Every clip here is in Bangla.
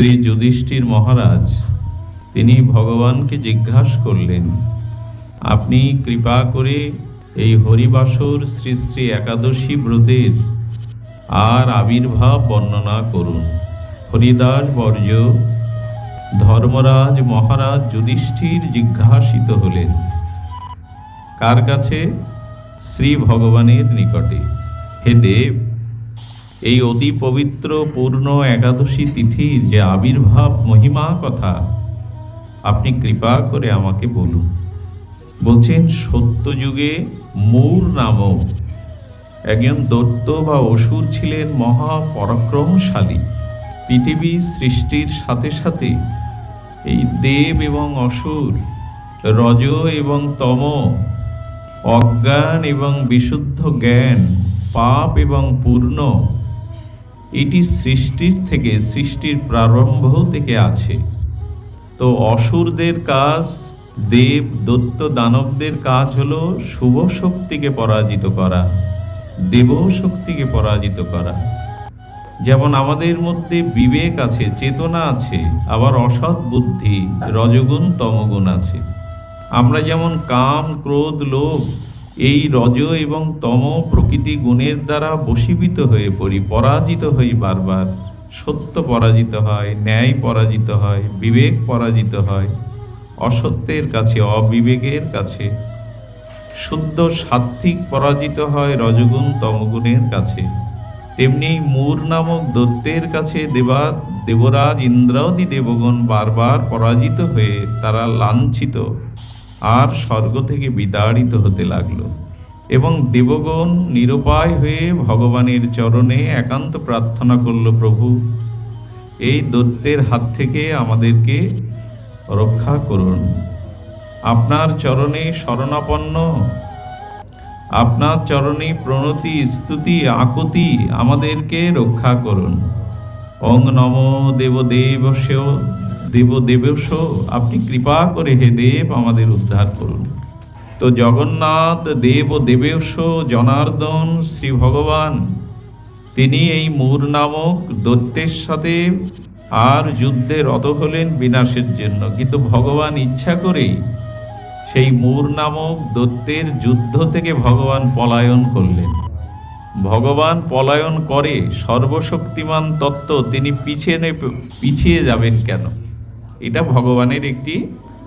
শ্রী যুধিষ্ঠির মহারাজ তিনি ভগবানকে জিজ্ঞাসা করলেন, আপনি কৃপা করে এই হরিবাসর শ্রী শ্রী একাদশী ব্রতের আর আবির্ভাব বর্ণনা করুন। হরিদাস বর্য ধর্মরাজ মহারাজ যুধিষ্ঠির জিজ্ঞাসিত হলেন, কার কাছে? শ্রী ভগবানের নিকটে। হে দেব, এই অতি পবিত্র পূর্ণ একাদশী তিথির যে আবির্ভাব মহিমা কথা আপনি কৃপা করে আমাকে বলুন। বলছেন, সত্যযুগে মূর নামক একজন দৈত্য বা অসুর ছিলেন মহা পরাক্রমশালী। পৃথিবী সৃষ্টির সাথে সাথে এই দেব এবং অসুর, রজ এবং তম, অজ্ঞান এবং বিশুদ্ধ জ্ঞান, পাপ এবং পূর্ণ, এটি সৃষ্টির প্রারম্ভ থেকে আছে। তো অসুরদের কাজ, দেব দৈত্য দানবদের কাজ হলো শুভ শক্তিকে পরাজিত করা, দেব শক্তিকে পরাজিত করা। যেমন আমাদের মধ্যে বিবেক আছে, চেতনা আছে, আবার অসৎ বুদ্ধি, রজগুণ তমগুণ আছে। আমরা যেমন কাম, ক্রোধ, লোভ, এই রজ এবং তম প্রকৃতি গুণের দ্বারা বশীভূত হয়ে পড়ি, পরাজিত হই বারবার। সত্য পরাজিত হয়, ন্যায় পরাজিত হয়, বিবেক পরাজিত হয় অসত্যের কাছে, অবিবেকের কাছে। শুদ্ধ সাত্ত্বিক পরাজিত হয় রজগুণ তমগুণের কাছে। তেমনি মূর নামক দৈত্যের কাছে দেবরাজ ইন্দ্রাদি দেবগণ বারবার পরাজিত হয়ে তারা লাঞ্ছিত আর স্বর্গ থেকে বিতাড়িত হতে লাগলো। এবং দেবগণ নিরুপায় হয়ে ভগবানের চরণে একান্ত প্রার্থনা করল, প্রভু এই দৈত্যের হাত থেকে আমাদেরকে রক্ষা করুন। আপনার চরণে শরণাপন্ন, আপনার চরণে প্রণতি, স্তুতি, আকুতি, আমাদেরকে রক্ষা করুন। ওং নমো দেবদেবশ, আপনি কৃপা করে হে দেব আমাদের উদ্ধার করুন। তো জগন্নাথ দেবদেবশ জনার্দন শ্রী ভগবান তিনি এই মূর নামক দৈত্যের সাথে আর যুদ্ধে রত হলেন বিনাশের জন্য। কিন্তু ভগবান ইচ্ছা করেই সেই মূর নামক দৈত্যের যুদ্ধ থেকে ভগবান পলায়ন করলেন। ভগবান পলায়ন করে, সর্বশক্তিমান তত্ত্ব, তিনি পিছিয়ে যাবেন কেন? এটা ভগবানের একটি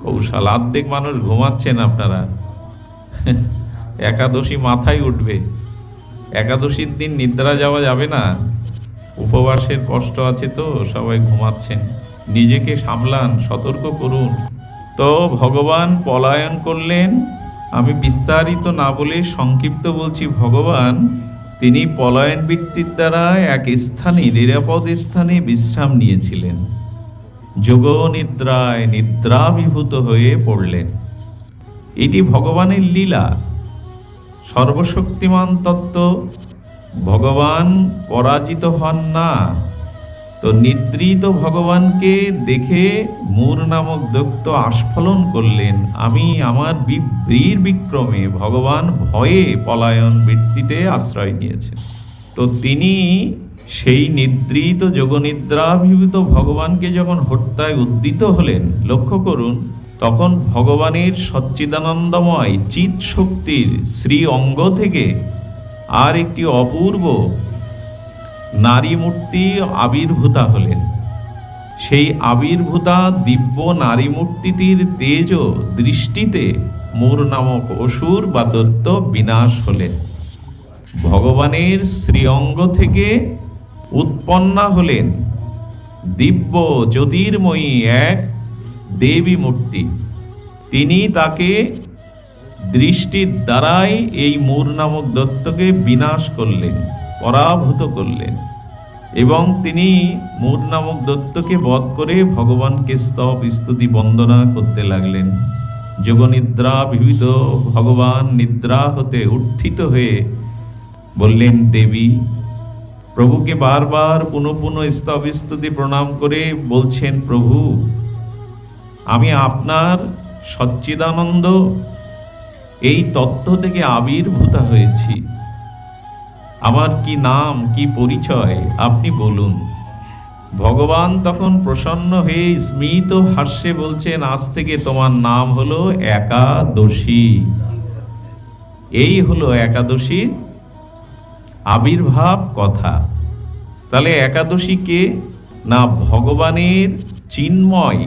কৌশল। অর্ধেক মানুষ ঘুমাচ্ছেন আপনারা, একাদশী মাথায় উঠবে, একাদশীর দিন নিদ্রা যাওয়া যাবে না, উপবাসের কষ্ট আছে, তো সবাই ঘুমাচ্ছেন। নিজেকে সামলান, সতর্ক করুন। তো ভগবান পলায়ন করলেন। আমি বিস্তারিত না বলে সংক্ষিপ্ত বলছি। ভগবান তিনি পলায়ন বৃত্তির দ্বারা এক স্থানে, নিরাপদ স্থানে বিশ্রাম নিয়েছিলেন। যোগ নিদ্রায় নিদ্রাভিভূত হয়ে পড়লেন। এটি ভগবানের লীলা, সর্বশক্তিমান তত্ত্ব। ভগবান পরাজিত হন না। তো নিদ্রিত ভগবানকে দেখে মূর নামক দৈত্য আস্ফলন করলেন। আমার বীর বিক্রমে ভগবান ভয়ে পলায়ন বৃত্তিতে আশ্রয় নিয়েছেন। তো তিনি সেই নিদ্রিত যোগনিদ্রাভিভূত ভগবানকে যখন হত্যায় উদ্যত হলেন, লক্ষ্য করুন, তখন ভগবানের সচ্চিদানন্দময় চিৎ শক্তির শ্রী অঙ্গ থেকে আর একটি অপূর্ব নারী মূর্তি আবির্ভূতা হলেন। সেই আবির্ভূতা দিব্য নারী মূর্তিটির তেজ দৃষ্টিতে মূর নামক অসুর বা দৈত্য বিনাশ হলেন। ভগবানের শ্রীঅঙ্গ থেকে উৎপন্না হলেন দিব্য জ্যোতির্ময়ী এক দেবী মূর্তি। তিনি তাকে দৃষ্টির দ্বারাই এই মূর নামক দৈত্যকে বিনাশ করলেন, পরাভূত করলেন। এবং তিনি মূর নামক দৈত্যকে বধ করে ভগবানকে স্তব স্তুতি বন্দনা করতে লাগলেন। যোগনিদ্রা বিবিধ ভগবান নিদ্রা হতে উত্থিত হয়ে বললেন, দেবী, প্রভুকে বারবার পুনঃ পুনঃ স্তব স্তুতি প্রণাম করে বলছেন, প্রভু আমি আপনার সচ্চিদানন্দ এই তত্ত্ব থেকে আবির্ভূতা হয়েছি। আমার কি নাম, কি পরিচয় আপনি বলুন। ভগবান তখন প্রসন্ন হয়ে স্মিত হাস্যে বলছেন, আজ থেকে তোমার নাম হলো একাদশী। এই হলো একাদশীর আবির্ভাব কথা। তাহলে একাদশী কে? না, ভগবানের চিন্ময়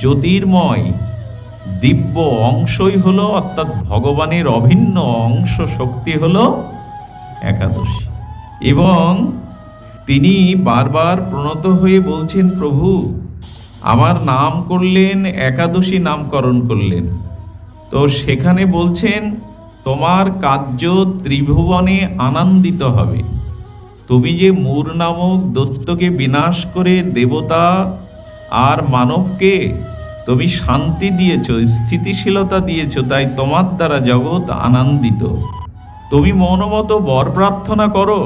জ্যোতির্ময় দিব্য অংশই হলো, অর্থাৎ ভগবানের অভিন্ন অংশ শক্তি হলো একাদশী। এবং তিনি বারবার প্রণত হয়ে বলছেন, প্রভু আমার নাম করলেন, একাদশী নামকরণ করলেন, তো সেখানে বলছেন তোমার কার্য ত্রিভুবনে আনন্দিত হবে। তুমি যে মূর নামক দৈত্যকে বিনাশ করে দেবতা আর মানবকে তুমি শান্তি দিয়েছ, স্থিতিশীলতা দিয়েছ, তাই তোমার দ্বারা জগৎ আনন্দিত। তুমি মনোমত বর প্রার্থনা করো।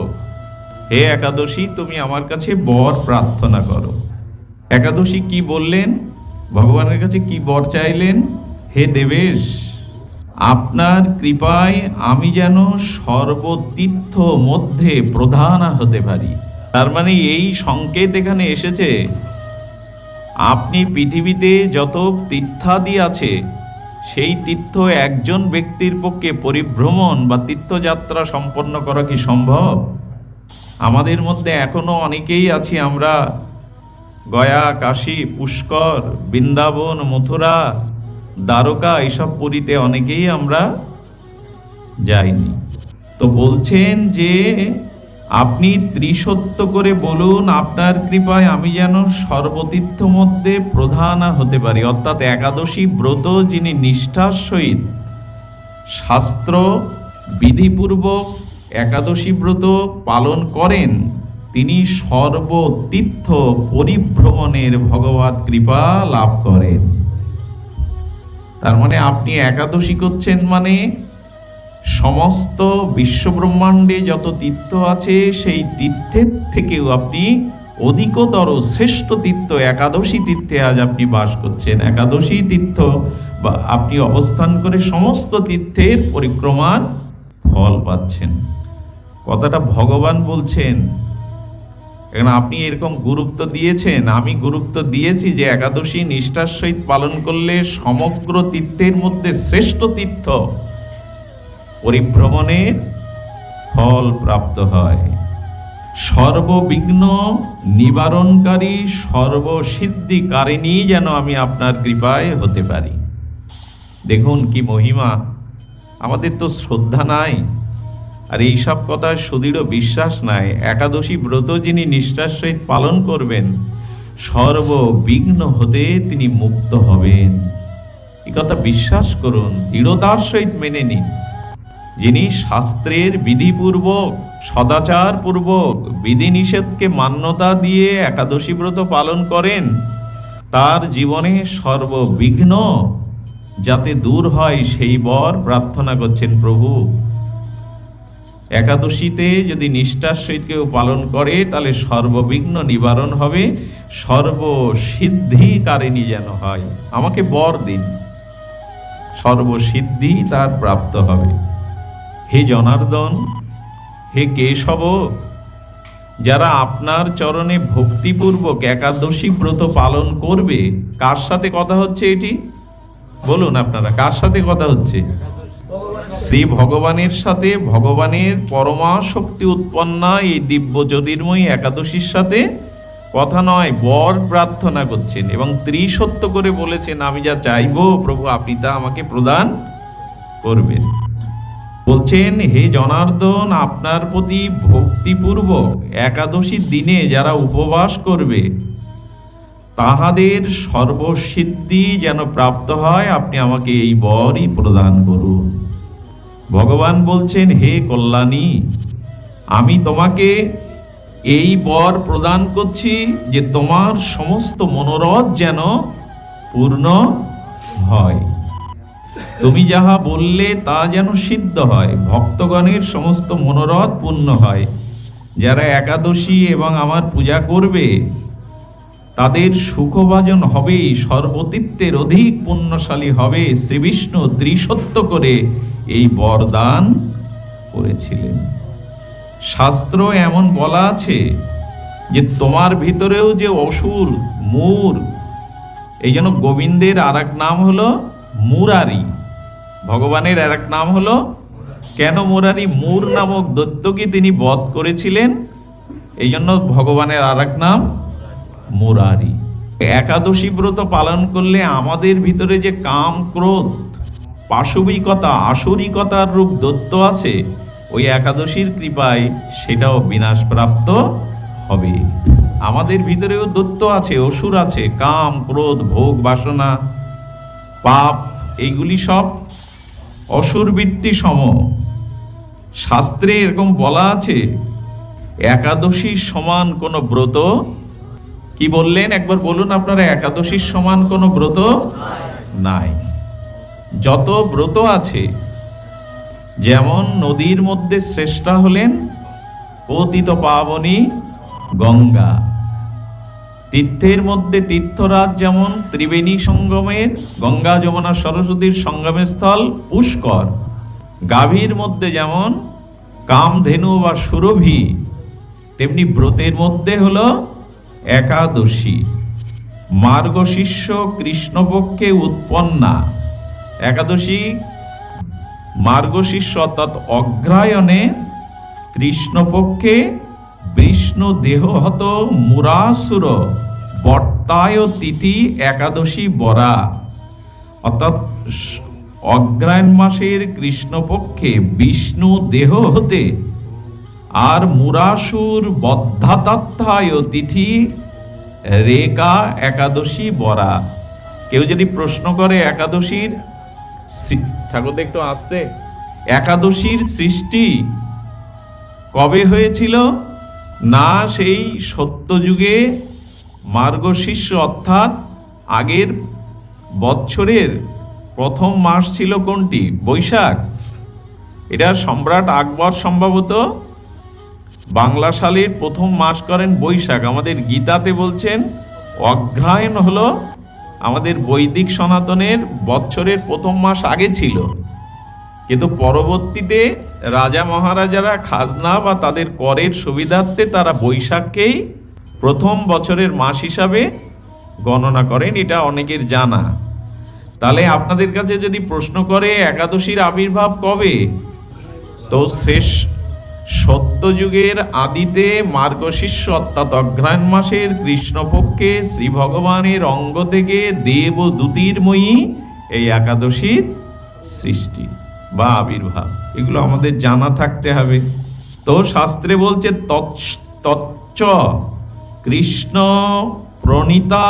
হে একাদশী, তুমি আমার কাছে বর প্রার্থনা করো। একাদশী কি বললেন? ভগবানের কাছে কি বর চাইলেন? হে দেবেশ, আপনার কৃপায় আমি যেন সর্বতীর্থ মধ্যে প্রধান হতে পারি। তার মানে এই সংকেত এখানে এসেছে, আপনি পৃথিবীতে যত তীর্থাদি আছে সেই তীর্থ একজন ব্যক্তির পক্ষে পরিভ্রমণ বা তীর্থযাত্রা সম্পন্ন করা কি সম্ভব? আমাদের মধ্যে এখনো অনেকেই আছি, আমরা গয়া, কাশী, পুষ্কর, বৃন্দাবন, মথুরা, দ্বারকা এইসব পুরীতে অনেকেই আমরা যাইনি। তো বলছেন যে আপনি ত্রিসত্য করে বলুন, আপনার কৃপায় আমি যেন সর্বতীর্থ মধ্যে প্রধান হতে পারি। অর্থাৎ একাদশী ব্রত যিনি নিষ্ঠার সহিত শাস্ত্র বিধিপূর্বক একাদশী ব্রত পালন করেন, তিনি সর্বতীর্থ পরিভ্রমণের ভগবৎ কৃপা লাভ করেন। তার মানে আপনি একাদশী করছেন মানে সমস্ত বিশ্বব্রহ্মাণ্ডে যত তীর্থ আছে সেই তীর্থের থেকেও আপনি অধিকতর শ্রেষ্ঠ তীর্থ একাদশী তীর্থে আজ আপনি বাস করছেন। একাদশী তীর্থ বা আপনি অবস্থান করে সমস্ত তীর্থের পরিক্রমার ফল পাচ্ছেন। কথাটা ভগবান বলছেন। এখন আপনি এরকম গুরুত্ব দিয়েছেন, আমি গুরুত্ব দিয়েছি যে একাদশী নিষ্ঠার সহিত পালন করলে সমগ্র তীর্থের মধ্যে শ্রেষ্ঠ তীর্থ পরিভ্রমণের ফল প্রাপ্ত হয়। সর্ববিঘ্ন নিবারণকারী সর্বসিদ্ধিকারিণী যেন আমি আপনার কৃপায় হতে পারি। দেখুন কি মহিমা! আমাদের তো শ্রদ্ধা নাই, আর এইসব কথার সুদৃঢ় বিশ্বাস নাই। একাদশী ব্রত যিনি নিষ্ঠার সহিত পালন করবেন, সর্ববিঘ্ন হতে তিনি মুক্ত হবেন। এই কথা বিশ্বাস করুন, দৃঢ়তার সহিত মেনে নিন। যিনি শাস্ত্রের বিধিপূর্বক সদাচারপূর্বক বিধিনিষেধকে মান্যতা দিয়ে একাদশী ব্রত পালন করেন, তার জীবনে সর্ববিঘ্ন যাতে দূর হয় সেই বর প্রার্থনা করছেন। প্রভু, একাদশীতে যদি নিষ্ঠার সহিত কেউ পালন করে তাহলে সর্ববিঘ্ন নিবারণ হবে, সর্বসিদ্ধিকারিণী যেন হয়। আমাকে বর দিন, সর্বসিদ্ধি তার প্রাপ্ত হবে। হে জনার্দন, হে কেশব, যারা আপনার চরণে ভক্তিপূর্বক একাদশী ব্রত পালন করবে, কার সাথে কথা হচ্ছে এটি বলুন আপনারা? কার সাথে কথা হচ্ছে? শ্রী ভগবানের সাথে। ভগবানের পরমা শক্তি উৎপন্না এই দিব্য জ্যোতির্ময়ী একাদশীর সাথে কথা নয়, বর প্রার্থনা করছেন এবং ত্রিসত্য করে বলেছেন, আমি যা চাইবো প্রভু আপনি তা আমাকে প্রদান করবেন। বলছেন, হে জনার্দন, আপনার প্রতি ভক্তিপূর্বক একাদশীর দিনে যারা উপবাস করবে তাহাদের সর্বসিদ্ধি যেন প্রাপ্ত হয়, আপনি আমাকে এই বরই প্রদান করুন। ভগবান বলছেন, হে কল্যাণী, আমি তোমাকে এই বর প্রদান করছি যে তোমার সমস্ত মনোরথ যেন পূর্ণ হয়। তুমি যাহা বললে তা যেন সিদ্ধ হয়, ভক্তগণের সমস্ত মনোরথ পূর্ণ হয়। যারা একাদশী এবং আমার পূজা করবে তাদের সুখভাজন হবেই, সর্বতীর্থের অধিক পুণ্যশালী হবে। শ্রীবিষ্ণু ত্রিসত্য করে এই বরদান করেছিলেন। শাস্ত্র এমন বলা আছে যে তোমার ভিতরেও যে অসুর, মূর, এই জন্য গোবিন্দের আর এক নাম হলো মুরারি, ভগবানের আর এক নাম হলো কেন মুরারি? মূর নামক দৈত্যকে তিনি বধ করেছিলেন, এই জন্য ভগবানের আর এক নাম মুরারি। একাদশী ব্রত পালন করলে আমাদের ভিতরে যে কাম, ক্রোধ, পাশবিকতা, আসরিকতার রূপ দৈত্য আছে, ওই একাদশীর কৃপায় সেটাও বিনাশপ্রাপ্ত হবে। আমাদের ভিতরেও দৈত্য আছে, অসুর আছে, কাম, ক্রোধ, ভোগ, বাসনা, পাপ, এইগুলি সব অসুর বৃত্তি সম। শাস্ত্রে এরকম বলা আছে, একাদশীর সমান কোনো ব্রত, কি বললেন একবার বলুন আপনারা, একাদশীর সমান কোনো ব্রত নাই। যত ব্রত আছে, যেমন নদীর মধ্যে শ্রেষ্ঠা হলেন পতিত পাবনী গঙ্গা, তীর্থের মধ্যে তীর্থরাজ যেমন ত্রিবেণী সঙ্গমের, গঙ্গা যমুনা সরস্বতীর সঙ্গমের স্থল পুষ্কর, গাভীর মধ্যে যেমন কামধেনু বা সুরভি, তেমনি ব্রতের মধ্যে হলো একাদশী। মার্গশীর্ষ কৃষ্ণপক্ষে উৎপন্না একাদশী, মার্গশীর্ষ অর্থাৎ অগ্রায়ণে কৃষ্ণপক্ষে বিষ্ণু দেহহত মুরাসুর বর্তায় তিথি একাদশী বরা, অর্থাৎ অগ্রায়ণ মাসের কৃষ্ণপক্ষে বিষ্ণু দেহ হতে আর মুরাসুর বদ্ধাতাত্থায় তিথি রেকা একাদশী বরা। কেউ যদি প্রশ্ন করে একাদশীর, ঠাকুর একটু আসতে, একাদশীর সৃষ্টি কবে হয়েছিল? না, সেই সত্যযুগে মার্গশীর্ষ অর্থাৎ আগের বৎসরের প্রথম মাস ছিল কোনটি? বৈশাখ। এটা সম্রাট আকবর সম্ভবত বাংলা সালের প্রথম মাস করেন বৈশাখ। আমাদের গীতাতে বলছেন অগ্রহায়ণ হলো আমাদের বৈদিক সনাতনের বৎসরের প্রথম মাস আগে ছিল, কিন্তু পরবর্তীতে রাজা মহারাজারা খাজনা বা তাদের করের সুবিধার্থে তারা বৈশাখকেই প্রথম বছরের মাস হিসাবে গণনা করেন, এটা অনেকের জানা। তাহলে আপনাদের কাছে যদি প্রশ্ন করে একাদশীর আবির্ভাব কবে, তো শেষ সত্যযুগের আদিতে মার্গশীর্ষ অর্থাৎ অগ্রহায়ণ মাসের কৃষ্ণপক্ষে শ্রী ভগবানের অঙ্গ থেকে দেবদূতির্ময়ী এই একাদশীর সৃষ্টি বা আবির্ভাব, এগুলো আমাদের জানা থাকতে হবে। তো শাস্ত্রে বলছে তচ্চ কৃষ্ণ প্রণীতা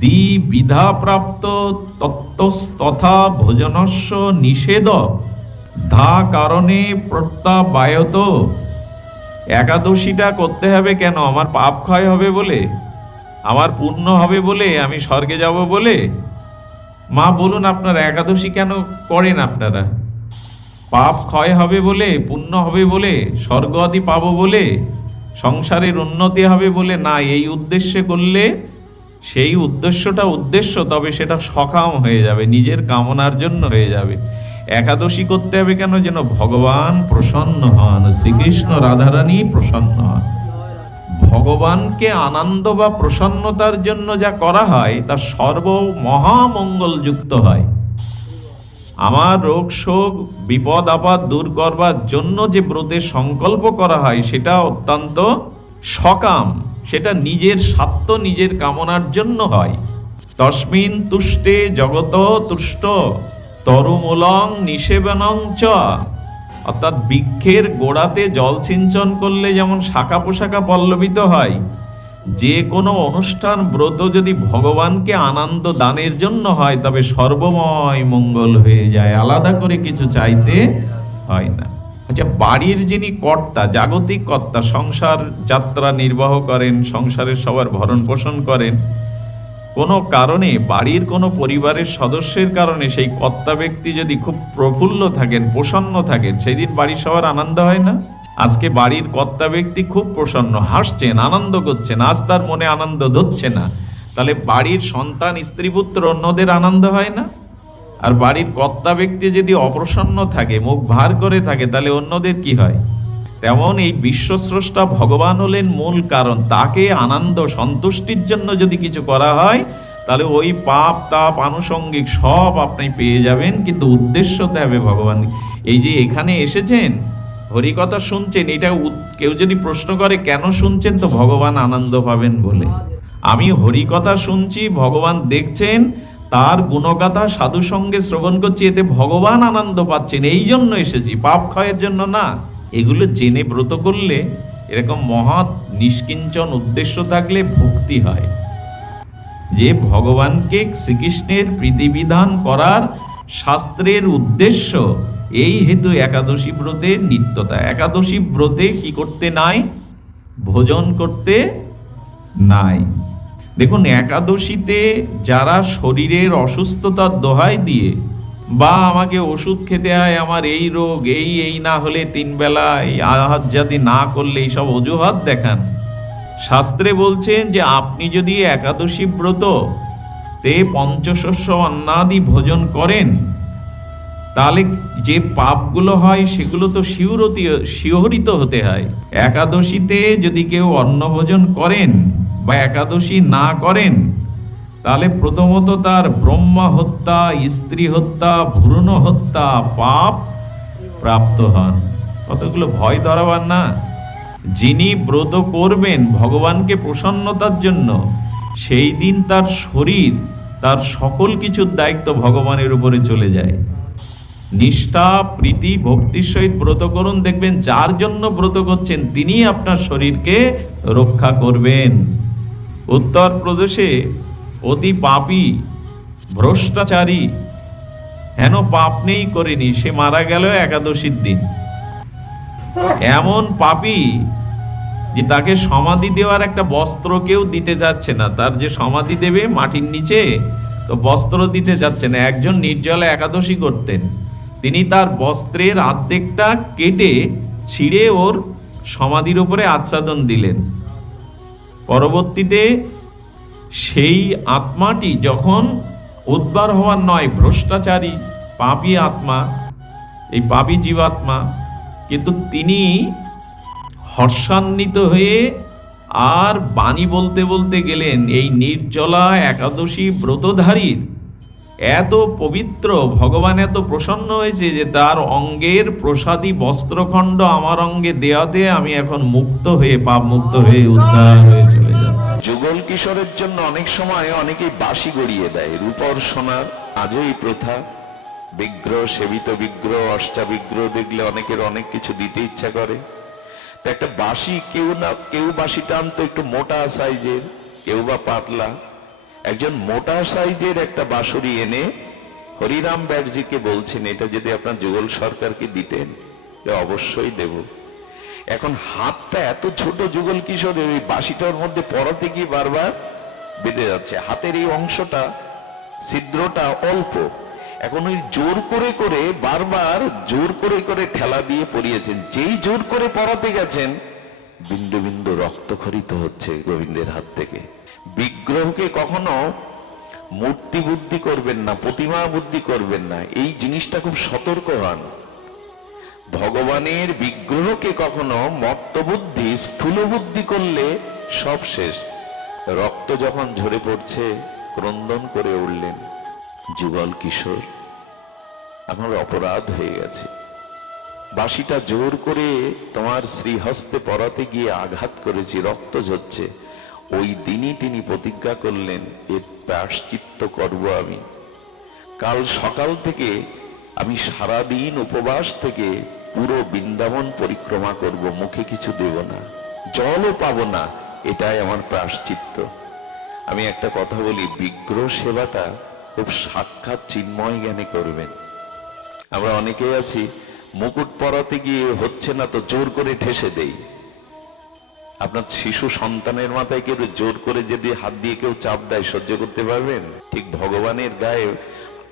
দ্বিবিধা প্রাপ্ত তত্ত্বস্তথা ভোজনস্য নিষেধ ধা কারণে প্রত্যাবায়ত। একাদশীটা করতে হবে কেন? আমার পাপ ক্ষয় হবে বলে, আমার পুণ্য হবে বলে, আমি স্বর্গে যাব বলে? মা বলুন আপনারা একাদশী কেন করেন? আপনারা পাপ ক্ষয় হবে বলে, পুণ্য হবে বলে, স্বর্গ আদি পাবো বলে, সংসারের উন্নতি হবে বলে? না, এই উদ্দেশ্যে করলে সেই উদ্দেশ্যটা উদ্দেশ্য, তবে সেটা সকাম হয়ে যাবে, নিজের কামনার জন্য হয়ে যাবে। একাদশী করতে হবে কেন? যেন ভগবান প্রসন্ন হন, শ্রীকৃষ্ণ রাধারানী প্রসন্ন হন। ভগবানকে আনন্দ বা প্রসন্নতার জন্য যা করা হয় তা সর্ব মহামঙ্গল যুক্ত হয়। আমার রোগ শোক বিপদ আপদ দূর করবার জন্য যে ব্রতের সংকল্প করা হয় সেটা অত্যন্ত সকাম, সেটা নিজের স্বার্থ, নিজের কামনার জন্য হয়। তস্মিন তুষ্টে জগত তুষ্ট তরুমূলং নিষেবনং চ, অর্থাৎ বৃক্ষের গোড়াতে জল সিঞ্চন করলে যেমন শাখা পোশাখা পল্লবিত হয়, যে কোনো অনুষ্ঠান ব্রত যদি ভগবানকে আনন্দ দানের জন্য হয় তবে সর্বময় মঙ্গল হয়ে যায়, আলাদা করে কিছু চাইতে হয় না। আচ্ছা, বাড়ির যিনি কর্তা, জাগতিক কর্তা, সংসার যাত্রা নির্বাহ করেন, সংসারের সবার ভরণ পোষণ করেন, কোনো কারণে বাড়ির কোনো পরিবারের সদস্যের কারণে সেই কর্তা ব্যক্তি যদি খুব প্রফুল্ল থাকেন, প্রসন্ন থাকেন, সেই দিন বাড়ির সবার আনন্দ হয় না? আজকে বাড়ির কর্তা ব্যক্তি খুব প্রসন্ন, হাসছেন, আনন্দ করছেন, আজ তার মনে আনন্দ ধরছে না, তাহলে বাড়ির সন্তান, স্ত্রী পুত্র অন্যদের আনন্দ হয় না? আর বাড়ির কর্তা ব্যক্তি যদি অপ্রসন্ন থাকে, মুখ ভার করে থাকে, তাহলে অন্যদের কি হয়? তেমন এই বিশ্বস্রষ্টা ভগবান হলেন মূল কারণ। তাকে আনন্দ সন্তুষ্টির জন্য যদি কিছু করা হয়, তাহলে ওই পাপ তাপ আনুষঙ্গিক সব আপনি পেয়ে যাবেন, কিন্তু উদ্দেশ্যতে হবে ভগবান। এই যে এখানে এসেছেন, হরিকথা শুনছেন, এটা কেউ যদি প্রশ্ন করে কেন শুনছেন, তো ভগবান আনন্দ পাবেন বলে। আমি হরিকথা শুনছি, ভগবান দেখছেন, তার গুণগাথা সাধু সঙ্গে শ্রবণ করছি, এতে ভগবান আনন্দ পাচ্ছেন, এই জন্য এসেছি, পাপ ক্ষয়ের জন্য না। এগুলো জেনে ব্রত করলে, এরকম মহৎ নিষ্কিঞ্চন উদ্দেশ্য থাকলে ভক্তি হয়, যে ভগবানকে শ্রীকৃষ্ণের প্রীতিবিধান করার শাস্ত্রের উদ্দেশ্য। এই হেতু একাদশী ব্রতের নিত্যতা। একাদশী ব্রতে কি করতে নাই? ভোজন করতে নাই। দেখুন, একাদশীতে যারা শরীরের অসুস্থতার দোহাই দিয়ে, বা আমাকে ওষুধ খেতে হয়, আমার এই রোগ, এই না হলে 3 বেলা আহার যদি না করলে, এইসব অজুহাত দেখান, শাস্ত্রে বলছেন যে আপনি যদি একাদশী ব্রত তে পঞ্চশস্য অন্নাদি ভোজন করেন, তাহলে যে পাপগুলো হয় সেগুলো তো শিহরিত হতে হয়। একাদশীতে যদি কেউ অন্ন ভোজন করেন বা একাদশী না করেন, তাহলে প্রথমত তার ব্রহ্মা হত্যা, স্ত্রী হত্যা, ভ্রূণ হত্যা পাপ প্রাপ্ত হন। কতগুলো ভয় ধরাবার না। যিনি ব্রত করবেন ভগবানকে প্রসন্নতার জন্য, সেই দিন তার শরীর, তার সকল কিছুর দায়িত্ব ভগবানের উপরে চলে যায়। নিষ্ঠা প্রীতি ভক্তির সহিত ব্রত করুন, দেখবেন যার জন্য ব্রত করছেন তিনি আপনার শরীরকে রক্ষা করবেন। উত্তরপ্রদেশে অতি পাপী ভ্রষ্টাচারী, হেন পাপ নেই করেনি, সে মারা গেল একাদশীর দিন। এমন পাপী যে তাকে সমাধি দেওয়ার একটা বস্ত্র কেউ দিতে যাচ্ছে না। তার যে সমাধি দেবে মাটির নিচে, তো বস্ত্র দিতে যাচ্ছে না। একজন নির্জলা একাদশী করতেন, তিনি তার বস্ত্রের অর্ধেকটা কেটে ছিঁড়ে ওর সমাধির উপরে আচ্ছাদন দিলেন। পরবর্তীতে সেই আত্মাটি যখন উদ্ধার হওয়ার নয়, ভ্রষ্টাচারী পাপী আত্মা, এই পাপী জীবাত্মা, কিন্তু তিনি হর্ষান্বিত হয়ে আর বাণী বলতে বলতে গেলেন, এই নির্জলা একাদশী ব্রতধারীর এত পবিত্র, ভগবান এত প্রসন্ন হয়েছে যে তার অঙ্গের প্রসাদী বস্ত্রখণ্ড আমার অঙ্গে দেওয়াতে আমি এখন মুক্ত হয়ে, পাপ মুক্ত হয়ে উদ্ধার হয়ে চলে যাচ্ছি। যুগল কিশোরের জন্য অনেক সময় অনেকেই বাঁশি গড়িয়ে দেয়, রূপর সোনার আজও এই প্রথা। বিগ্রহ, সেবিত বিগ্রহ, অষ্টাবিগ্রহ দেখলে অনেকের অনেক কিছু দিতে ইচ্ছা করে। তো একটা বাঁশি, কেউ বাঁশি টানতো একটু মোটা সাইজের, কেউ বা পাতলা। একজন মোটা সাইজের একটা বাঁশুরি এনে হরিরাম ব্যাটজিকে বলছেন, এটা যদি আপনার যুগল সরকারকে দিতেন, অবশ্যই দেব। এখন হাতটা এত ছোট যুগল কিশোরের, ওই বাঁশিটার মধ্যে পরাতে গিয়ে বারবার বেঁধে যাচ্ছে। হাতের এই অংশটা, ছিদ্রটা অল্প। এখন ওই জোর করে করে, বারবার জোর করে করে ঠেলা দিয়ে পরিয়েছেন। যেই জোর করে পরাতে গেছেন, বিন্দু বিন্দু রক্তক্ষরিত হচ্ছে গোবিন্দের হাত থেকে। বিগ্রহকে কখনো মূর্তি বুদ্ধি করবেন না, প্রতিমা বুদ্ধি করবেন না, এই জিনিসটা খুব সতর্ক হন। ভগবানের বিগ্রহকে কখনো মত্তবুদ্ধি, স্থূল বুদ্ধি করলে সব শেষ। রক্ত যখন ঝরে পড়ছে, ক্রন্দন করে উঠলেন, যুগল কিশোর আমার অপরাধ হয়ে গেছে, বাঁশিটা জোর করে তোমার শ্রীহস্তে পরাতে গিয়ে আঘাত করেছি, রক্ত ঝরছে। ওই দিনই তিনি প্রতিজ্ঞা করলেন, এর প্রায়শ্চিত্ত করব আমি। কাল সকাল থেকে আমি সারাদিন উপবাস থেকে পুরো বৃন্দাবন পরিক্রমা করব, মুখে কিছু দেব না, জলও পাবো না, এটাই আমার প্রায়শ্চিত্ত। আমি একটা কথা বলি, বিগ্রহ সেবাটা খুব সাক্ষাৎ চিন্ময় জ্ঞানে করবেন। আমরা অনেকেই আছি, মুকুট পরাতে গিয়ে হচ্ছে না তো জোর করে ঠেসে দেই। আপনার শিশু সন্তানের মাথায় কেউ জোর করে যদি হাত দিয়ে কেউ চাপ দেয়, সহ্য করতে পারবেন? ঠিক ভগবানের গায়ে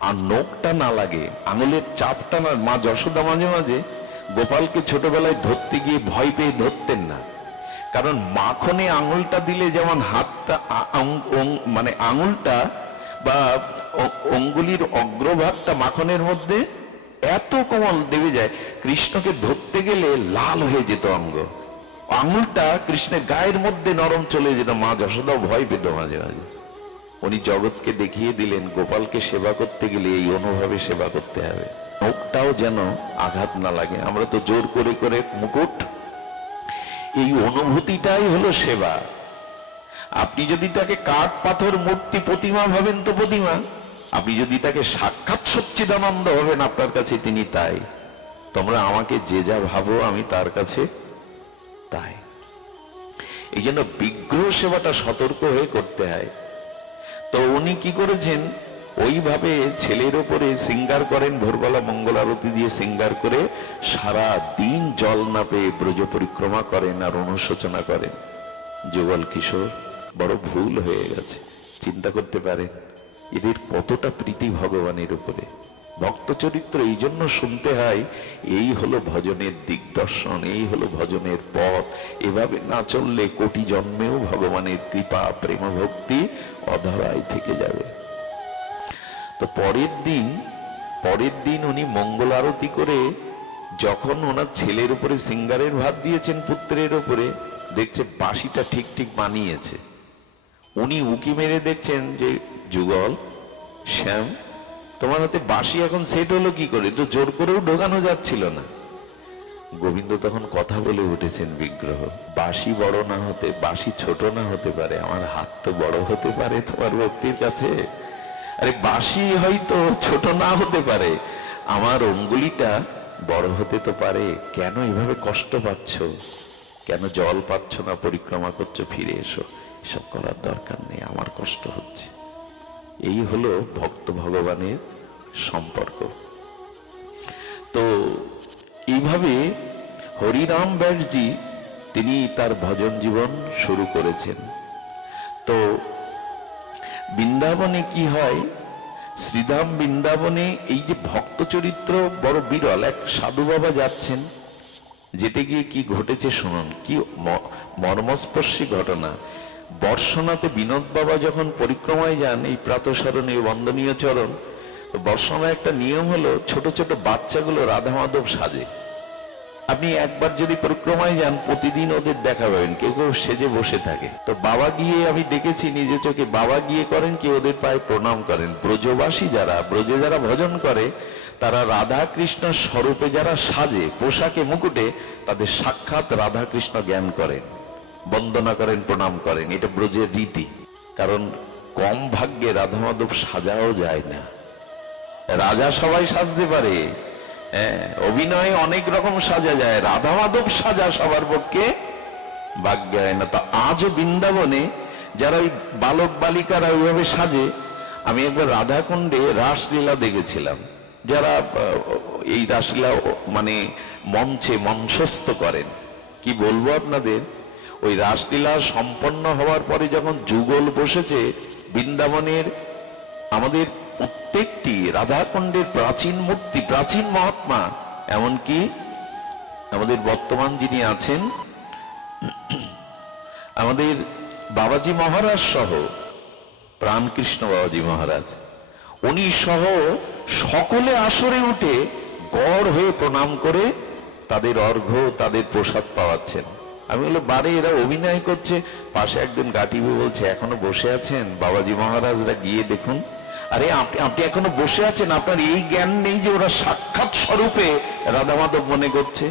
আর নখটা না লাগে, আঙুলের চাপটা না। মা যশোদা মাঝে মাঝে গোপালকে ছোটবেলায় ধরতে গিয়ে ভয় পেয়ে ধরতেন না, কারণ মাখনে আঙুলটা দিলে যেমন হাতটা, মানে আঙুলটা বা অঙ্গুলির অগ্রভাগটা মাখনের মধ্যে এত কোমল দেবে যায়, কৃষ্ণকে ধরতে গেলে লাল হয়ে যেত অঙ্গ, আঙুলটা কৃষ্ণের গায়ের মধ্যে নরম চলে যেত। মা যশোদাও ভয় পেত মাঝে মাঝে। উনি জগৎকে দেখিয়ে দিলেন গোপালকে সেবা করতে গেলে এই অনুভাবে সেবা করতে হবে, নখটাও যেন আঘাত না লাগে। আমরা তো জোর করে করে মুকুট, এই অনুভূতিটাই হলো সেবা। আপনি যদি তাকে কাঠ পাথর মূর্তি প্রতিমা ভাবেন তো প্রতিমা, আপনি যদি তাকে সাক্ষাৎ সচ্চিদানন্দ ভাবেন আপনার কাছে তিনি তাই। তোমরা আমাকে যে যা ভাবো আমি তার কাছে তাই। এই জন্য বিগ্রহ সেবাটা সতর্ক হয়ে করতে হয়। তো উনি কি করেছেন, ওইভাবে ছেলের ওপরে সিঙ্গার করেন, ভোরবেলা মঙ্গল আরতি দিয়ে সিঙ্গার করে সারা দিন জল না পেয়ে ব্রজ পরিক্রমা করেন আর অনুশোচনা করেন। যুগল কিশোর বড় ভুল হয়ে গেছে। চিন্তা করতে পারেন এদের কতটা প্রীতি ভগবানের উপরে। ভক্ত চরিত্র এই জন্য শুনতে হয়, এই হলো ভজনের দিগদর্শন, এই হলো ভজনের পথ। এভাবে না চললে কোটি জন্মেও ভগবানের কৃপা প্রেম ভক্তি অধরায় থেকে যাবে। তো পরের দিন উনি মঙ্গল আরতি করে যখন ওনার ছেলের উপরে সিঙ্গারের ভাত দিয়েছেন, পুত্রের উপরে, দেখছে বাঁশিটা ঠিক ঠিক বানিয়েছে। উনি উকি মেরে দেখছেন যে যুগল, শ্যাম, তোমার হাতে বাঁশি এখন সেট হলো কি করে? তো জোর করেও ঢোকানো যাচ্ছিল না। গোবিন্দ তখন কথা বলে উঠেছেন, বিগ্রহ, বাঁশি বড় না হতে, বাঁশি ছোট না হতে পারে, আমার হাত তো বড় হতে পারে তোমার ভক্তির কাছে। আরে বাঁশি হয়তো ছোট না হতে পারে, আমার অঙ্গুলিটা বড় হতে তো পারে। কেন এভাবে কষ্ট পাচ্ছ? কেন জল পাচ্ছ না, পরিক্রমা করছো? ফিরে এসো, এসব করার দরকার নেই, আমার কষ্ট হচ্ছে। এই হলো ভক্ত ভগবানের সম্পর্ক। তো এইভাবে হরিরাম ব্যাসজি তিনি তার ভজন জীবন শুরু করেছেন। তো বৃন্দাবনে কি হয়, শ্রীধাম বৃন্দাবনে এই যে ভক্ত চরিত্র বড় বিরল। এক সাধু বাবা যাচ্ছেন, যেতে গিয়ে কি ঘটেছে শুনুন, কি মর্মস্পর্শী ঘটনা। বর্ষনাতে বিনোদ বাবা যখন পরিক্রমায় যান, এই প্রাতঃস্মরণে বন্দনীয় চরণ, বর্ষনায় একটা নিয়ম হলো ছোট ছোট বাচ্চাগুলো রাধা মাধব সাজে। আপনি একবার যদি পরিক্রমায় যান, প্রতিদিন ওদের দেখা পাবেন, কেউ কেউ সেজে বসে থাকে। তো বাবা গিয়ে আমি দেখেছি নিজে চোখে, বাবা গিয়ে করেন কি, ওদের পায়ে প্রণাম করেন। ব্রজবাসী যারা, ব্রজে যারা ভজন করে, তারা রাধা কৃষ্ণ স্বরূপে যারা সাজে, পোশাকে মুকুটে, তাদের সাক্ষাৎ রাধা কৃষ্ণ জ্ঞান করেন, বন্দনা করেন, প্রণাম করেন। এটা ব্রজের রীতি। কারণ কম ভাগ্যে রাধা মাধব সাজাও যায় না। রাজা সবাই সাজতে পারে, অভিনয়ে অনেক রকম সাজা যায়, রাধা মাধব সাজা সবার পক্ষে ভাগ্য হয় না। তো আজও বৃন্দাবনে যারা ওই বালক বালিকারা ওইভাবে সাজে, আমি একবার রাধাকুণ্ডে রাসলীলা দেখেছিলাম। যারা এই রাসলীলা মানে মঞ্চে মঞ্চস্থ করেন, কি বলবো আপনাদের, ওই রাসলীলা সম্পন্ন হওয়ার পরে যখন যুগল বসেছে বৃন্দাবনের, আমাদের প্রত্যেকটি রাধাকুণ্ডের প্রাচীন মূর্তি, প্রাচীন মহাত্মা, এমনকি আমাদের বর্তমান যিনি আছেন আমাদের বাবাজি মহারাজ সহ, প্রাণকৃষ্ণ বাবাজি মহারাজ, উনি সহ সকলে আসরে উঠে গড় হয়ে প্রণাম করে তাদের অর্ঘ্য, তাদের প্রসাদ পাওয়াচ্ছেন। আমি বললাম, বারে এরা অভিনয় করছে। পাশে একজন গাটিবু বলছে, এখনো বসে আছেন বাবাজি মহারাজরা, গিয়ে দেখুন। আরে আপনি এখনো বসে আছেন, আপনার এই জ্ঞান নেই যে ওরা সাক্ষাৎ স্বরূপে রাধা মাধব মনে করছে।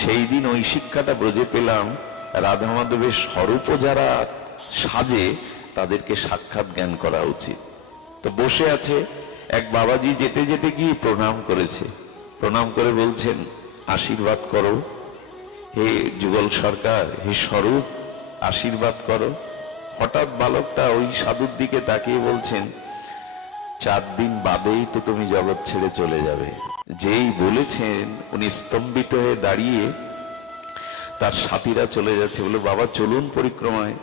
সেই দিন ওই শিক্ষাটা ব্রজে পেলাম, রাধা মাধবের স্বরূপ যারা সাজে তাদেরকে সাক্ষাৎ জ্ঞান করা উচিত। তো বসে আছে, এক বাবাজি যেতে যেতে গিয়ে প্রণাম করেছে, প্রণাম করে বলছেন, আশীর্বাদ করো হে যুগল সরকার, হে স্বরূপ, আশীর্বাদ করো। হঠাৎ বালকটা ওই সাধুর দিকে তাকিয়ে বলছেন, 4 দিন বাদেই তো তুমি জগৎ ছেড়ে চলে যাবে। যেই বলেছেন, উনি স্তম্ভিত হয়ে দাঁড়িয়ে, তার সাথীরা চলে যাচ্ছে, বলে বাবা চলুন পরিক্রমায়।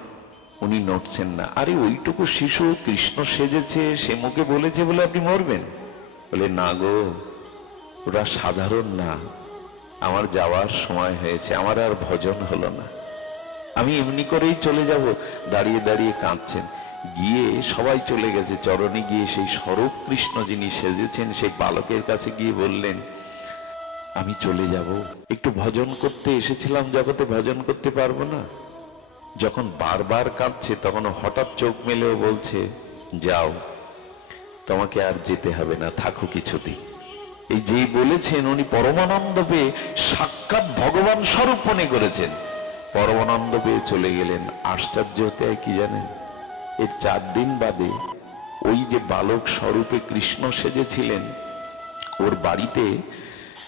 উনি নড়ছেন না। আরে ওইটুকু শিশু কৃষ্ণ সেজেছে, সে মুখে বলেছে বলে আপনি মরবেন? বলে না গো, ওরা সাধারণ না, আমার যাওয়ার সময় হয়েছে, আমার আর ভজন হলো না, আমি এমনি করেই চলে যাব। দাঁড়িয়ে দাঁড়িয়ে কাঁদছেন। গিয়ে সবাই চলে গেছে, চরণে গিয়ে সেই স্বরূপ কৃষ্ণ যিনি সেজেছেন সেই বালকের কাছে গিয়ে বললেন, আমি চলে যাব, একটু ভজন করতে এসেছিলাম জগতে, ভজন করতে পারবো না। যখন বারবার কাঁদছে তখন হঠাৎ চোখ মেলেও বলছে, যাও, তোমাকে আর যেতে হবে না, থাকো কিছুদিন। এই যেই বলেছেন উনি পরমানন্দ পেয়ে সাক্ষাৎ ভগবান স্বরূপ মনে করেছেন, পরমানন্দ পেয়ে চলে গেলেন। আশ্চর্য হতে হয় কি জানেন, এর 4 দিন বাদে ওই যে বালক স্বরূপে কৃষ্ণ সেজেছিলেন, ওর বাড়িতে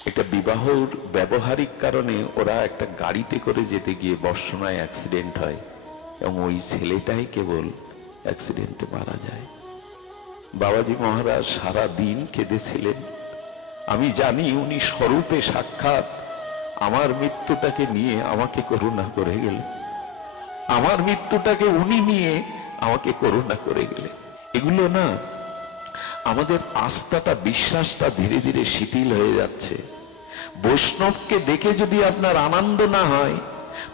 একটা বিবাহর ব্যবহারিক কারণে ওরা একটা গাড়িতে করে যেতে গিয়ে বর্ষণায় অ্যাক্সিডেন্ট হয় এবং ওই ছেলেটাই কেবল অ্যাক্সিডেন্টে মারা যায়। বাবাজি মহারাজ সারা দিন কেঁদেছিলেন। আমি জানি উনি স্বরূপে সাক্ষাৎ আমার মৃত্যুটাকে নিয়ে আমাকে করুণা করে গেলেন, আমার মৃত্যুটাকে উনি নিয়ে আমাকে করুণা করে গেলেন। এগুলো না, আমাদের আস্থাটা, বিশ্বাসটা ধীরে ধীরে শিথিল হয়ে যাচ্ছে। বৈষ্ণবকে দেখে যদি আপনার আনন্দ না হয়,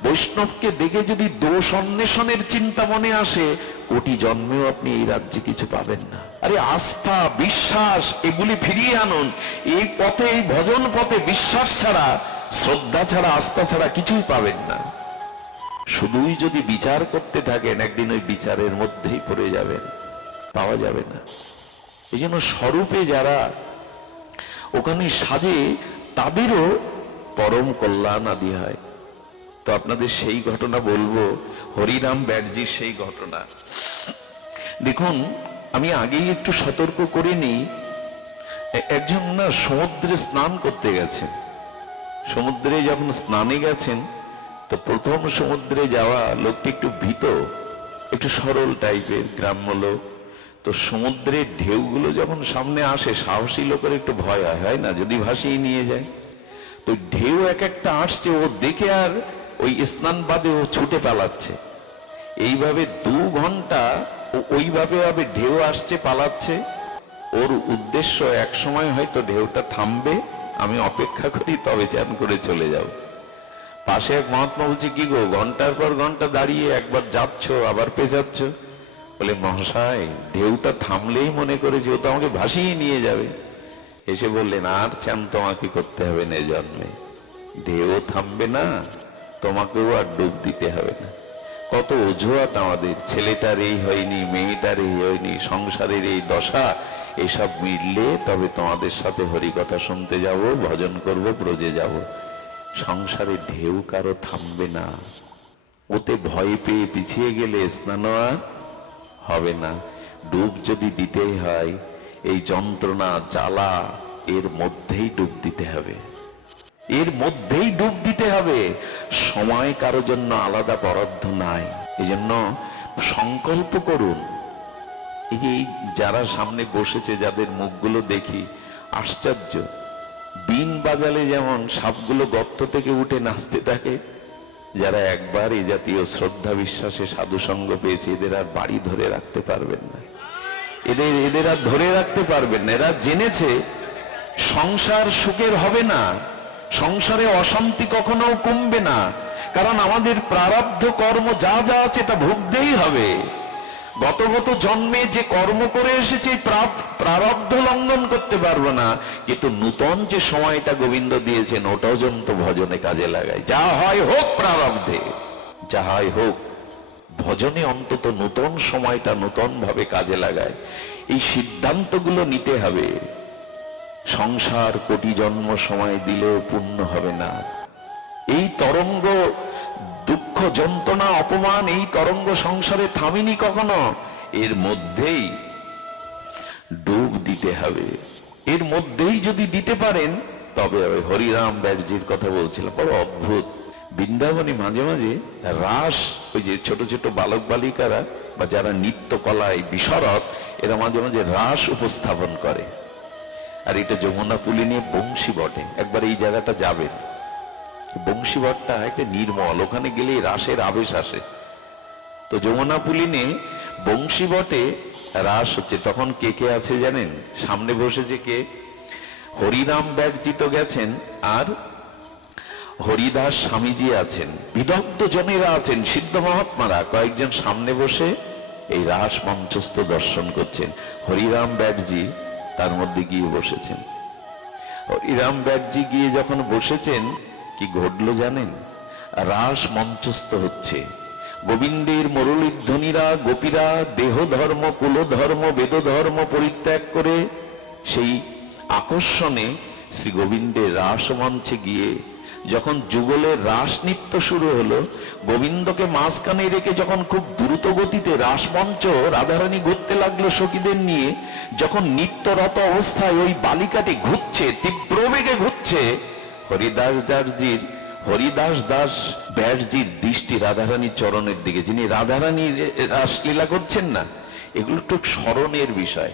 বৈষ্ণবকে দেখে যদি দোষ অন্বেষণের চিন্তা মনে আসে, কোটি জন্মেও আপনি এই রাজ্যে কিছু পাবেন না। আরে আস্থা, বিশ্বাস এগুলি ফিরিয়ে আনুন। এই পথে, এই ভজন পথে বিশ্বাস ছাড়া, শ্রদ্ধা ছাড়া, আস্থা ছাড়া কিছুই পাবেন না। শুধুই যদি বিচার করতে থাকেন, একদিন ওই বিচারের মধ্যেই পড়ে যাবেন, পাওয়া যাবে না। এই জন্য স্বরূপে যারা ওখানে সাজে তাদেরও পরম কল্যাণ আদি হয়। তো আপনাদের সেই ঘটনা বলবো, হরিরাম ব্যাসজির সেই ঘটনা। দেখুন, আমি আগেই একটু সতর্ক করে নিই। একজন না সমুদ্রে স্নান করতে গেছেন। সমুদ্রে যখন স্নানে গেছেন, তো প্রথম সমুদ্রে যাওয়া লোকটি একটু ভীত, একটু সরল টাইপের গ্রাম্য লোক। তো সমুদ্রের ঢেউগুলো যখন সামনে আসে, সাহসী লোকের একটু ভয় হয় না, যদি ভাসিয়ে নিয়ে যায়। তো ঢেউ এক একটা আসছে, ও দেখে আর ওই স্নান বাদে ও ছুটে পালাচ্ছে। এইভাবে 2 ঘন্টা ওইভাবে ঢেউ আসছে, পালাচ্ছে। ওর উদ্দেশ্য এক সময় হয়তো ঢেউটা থামবে, আমি অপেক্ষা করি, তবে চান করে চলে যাব। পাশে এক মহাত্মা বলছে, কি গো, ঘন্টার পর ঘন্টা দাঁড়িয়ে একবার যাচ্ছ আবার পেঁচাচ্ছ? বলে, মহাশয়, ঢেউটা থামলেই মনে করেছি ও তো আমাকে ভাসিয়ে নিয়ে যাবে। এসে বললেন, আর চান তোমাকে করতে হবে না, জন্মে ঢেউ থামবে না, তোমাকেও আর ডুব দিতে হবে না। কত অজুহাত আমাদের, ছেলেটার এই হয়নি, মেয়েটার এই হয়নি, সংসারের এই দশা, এসব মিললে তবে তোমাদের সাথে হরিকথা শুনতে যাব, ভজন করব, ব্রজে যাব। সংসারে ঢেউ কারো থামবে না। ওতে ভয় পেয়ে পিছিয়ে গেলে স্নান আর হবে না। ডুব যদি দিতেই হয়, এই যন্ত্রণা, জ্বালা, এর মধ্যেই ডুব দিতে হবে, এর মধ্যেই ডুব দিতে হবে। সময় কারো জন্য আলাদা বরাদ্দ নাই। এই জন্য সংকল্প করুন। এই যে যারা সামনে বসেছে, যাদের মুখগুলো দেখি, আশ্চর্য। বিন বাজালে যেমন সাপগুলো গর্ত থেকে উঠে নাচতে থাকে, যারা একবার এই জাতীয় শ্রদ্ধা বিশ্বাসে সাধু সঙ্গ পেয়েছে, এদের আর বাড়ি ধরে রাখতে পারবেন না, এদের আর ধরে রাখতে পারবেন না। এরা জেনেছে সংসার সুখের হবে না, সংসারে অশান্তি কখনো কমবে না, কারণ আমাদের প্রারব্ধ কর্ম যা যা আছে তা ভুগতেই হবে। গত জন্মে যে কর্ম করে এসেছে, প্রারব্ধ লঙ্ঘন করতে পারবো না, কিন্তু নূতন যে সময়টা গোবিন্দ দিয়েছেন, ওটাও যেন ভজনে কাজে লাগায়। যা হয় হোক প্রারব্ধে, যা হয় হোক ভজনে অন্তত নূতন সময়টা নূতন ভাবে কাজে লাগায়। এই সিদ্ধান্তগুলো নিতে হবে। সংসার কোটি জন্ম সময় দিলেও পূর্ণ হবে না। এই তরঙ্গ, দুঃখ, যন্ত্রণা, অপমান, এই তরঙ্গ সংসারে থামিনি কখনো। এর মধ্যেই ডুব দিতে হবে। এর মধ্যেই যদি দিতে পারেন তবে হবে। হরিরাম ব্যাসজির কথা বলছিলাম, বড় অদ্ভুত। বৃন্দাবনে মাঝে মাঝে রাস, ওই যে ছোট ছোট বালক বালিকারা বা যারা নৃত্য কলায় বিশরত, এরা মাঝে মাঝে রাস উপস্থাপন করে। আর এটা যমুনা পুলি নিয়ে বংশী বটে, একবার এই জায়গাটা যাবেন। বংশী বটটা একটা নির্মল, ওখানে গেলে রাসের আবেশ আসে। তো যমুনা পুলিনে বংশী বটে রাস হচ্ছে। তখন কে কে আছে জানেন? সামনে বসেছে কে? হরিরাম ব্যাসজি তো গেছেন, আর হরিদাস স্বামীজি আছেন, বিদগ্ধ জনেরা আছেন, সিদ্ধ মহাত্মারা কয়েকজন সামনে বসে এই রাস মঞ্চস্থ দর্শন করছেন। হরিরাম ব্যাটজি তার মধ্যে গিয়ে বসেছেন। হরিরাম ব্যাটজি গিয়ে যখন বসেছেন, কি ঘটলো জানেন? রাস মঞ্চস্থ হচ্ছে, গোবিন্দের মুরলীর ধ্বনিরা, গোপীরা দেহ ধর্ম, কুল ধর্ম, বেদ ধর্ম পরিত্যাগ করে সেই আকর্ষণে শ্রী গোবিন্দের রাস মঞ্চে গিয়ে যখন যুগলের রাস নৃত্য শুরু হলো, গোবিন্দকে মাঝখানে রেখে যখন খুব দ্রুত গতিতে রাসমঞ্চ রাধারানী ঘুরতে লাগলো সখীদের নিয়ে, যখন নিত্যরত অবস্থায় ওই বালিকাটি ঘুরছে, তীব্র বেগে ঘুরছে, হরিদাস দাস ব্যাসজির দৃষ্টি রাধারানীর চরণের দিকে, যিনি রাধারানীর রাসলীলা করছেন না। এগুলো একটু স্মরণের বিষয়।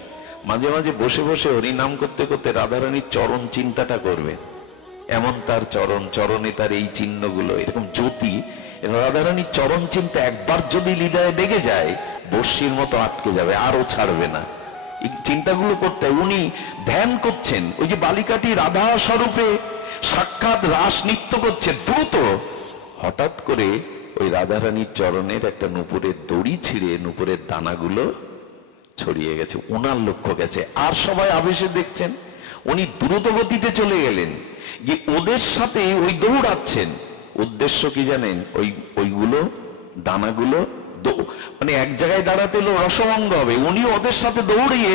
মাঝে মাঝে বসে বসে হরিনাম করতে করতে রাধারানীর চরণ চিন্তাটা করবেন। এমন তার চরণে তার এই চিহ্নগুলো, এরকম জ্যোতি, রাধারানীর চরণ চিন্তা একবার যদি হৃদয়ে লেগে যায়, বর্ষির মতো আটকে যাবে, আরো ছাড়বে না। এই চিন্তাগুলো করতে উনি ধ্যান করছেন। ওই যে বালিকাটি রাধা স্বরূপে সাক্ষাৎ রাস নৃত্য করছে দ্রুত, হঠাৎ করে ওই রাধারানীর চরণের একটা নূপুরের দড়ি ছিঁড়ে নূপুরের দানাগুলো ছড়িয়ে গেছে, ওনার লক্ষ্য গেছে। আর সবাই আবেশে দেখছেন, উনি দ্রুত গতিতে চলে গেলেন, যে ওদের সাথে ওই দৌড়াচ্ছেন। উদ্দেশ্য কি জানেন? ওইগুলো দানাগুলো মানে এক জায়গায় দাঁড়াতে এলো, রসভঙ্গ হবে, উনি ওদের সাথে দৌড়িয়ে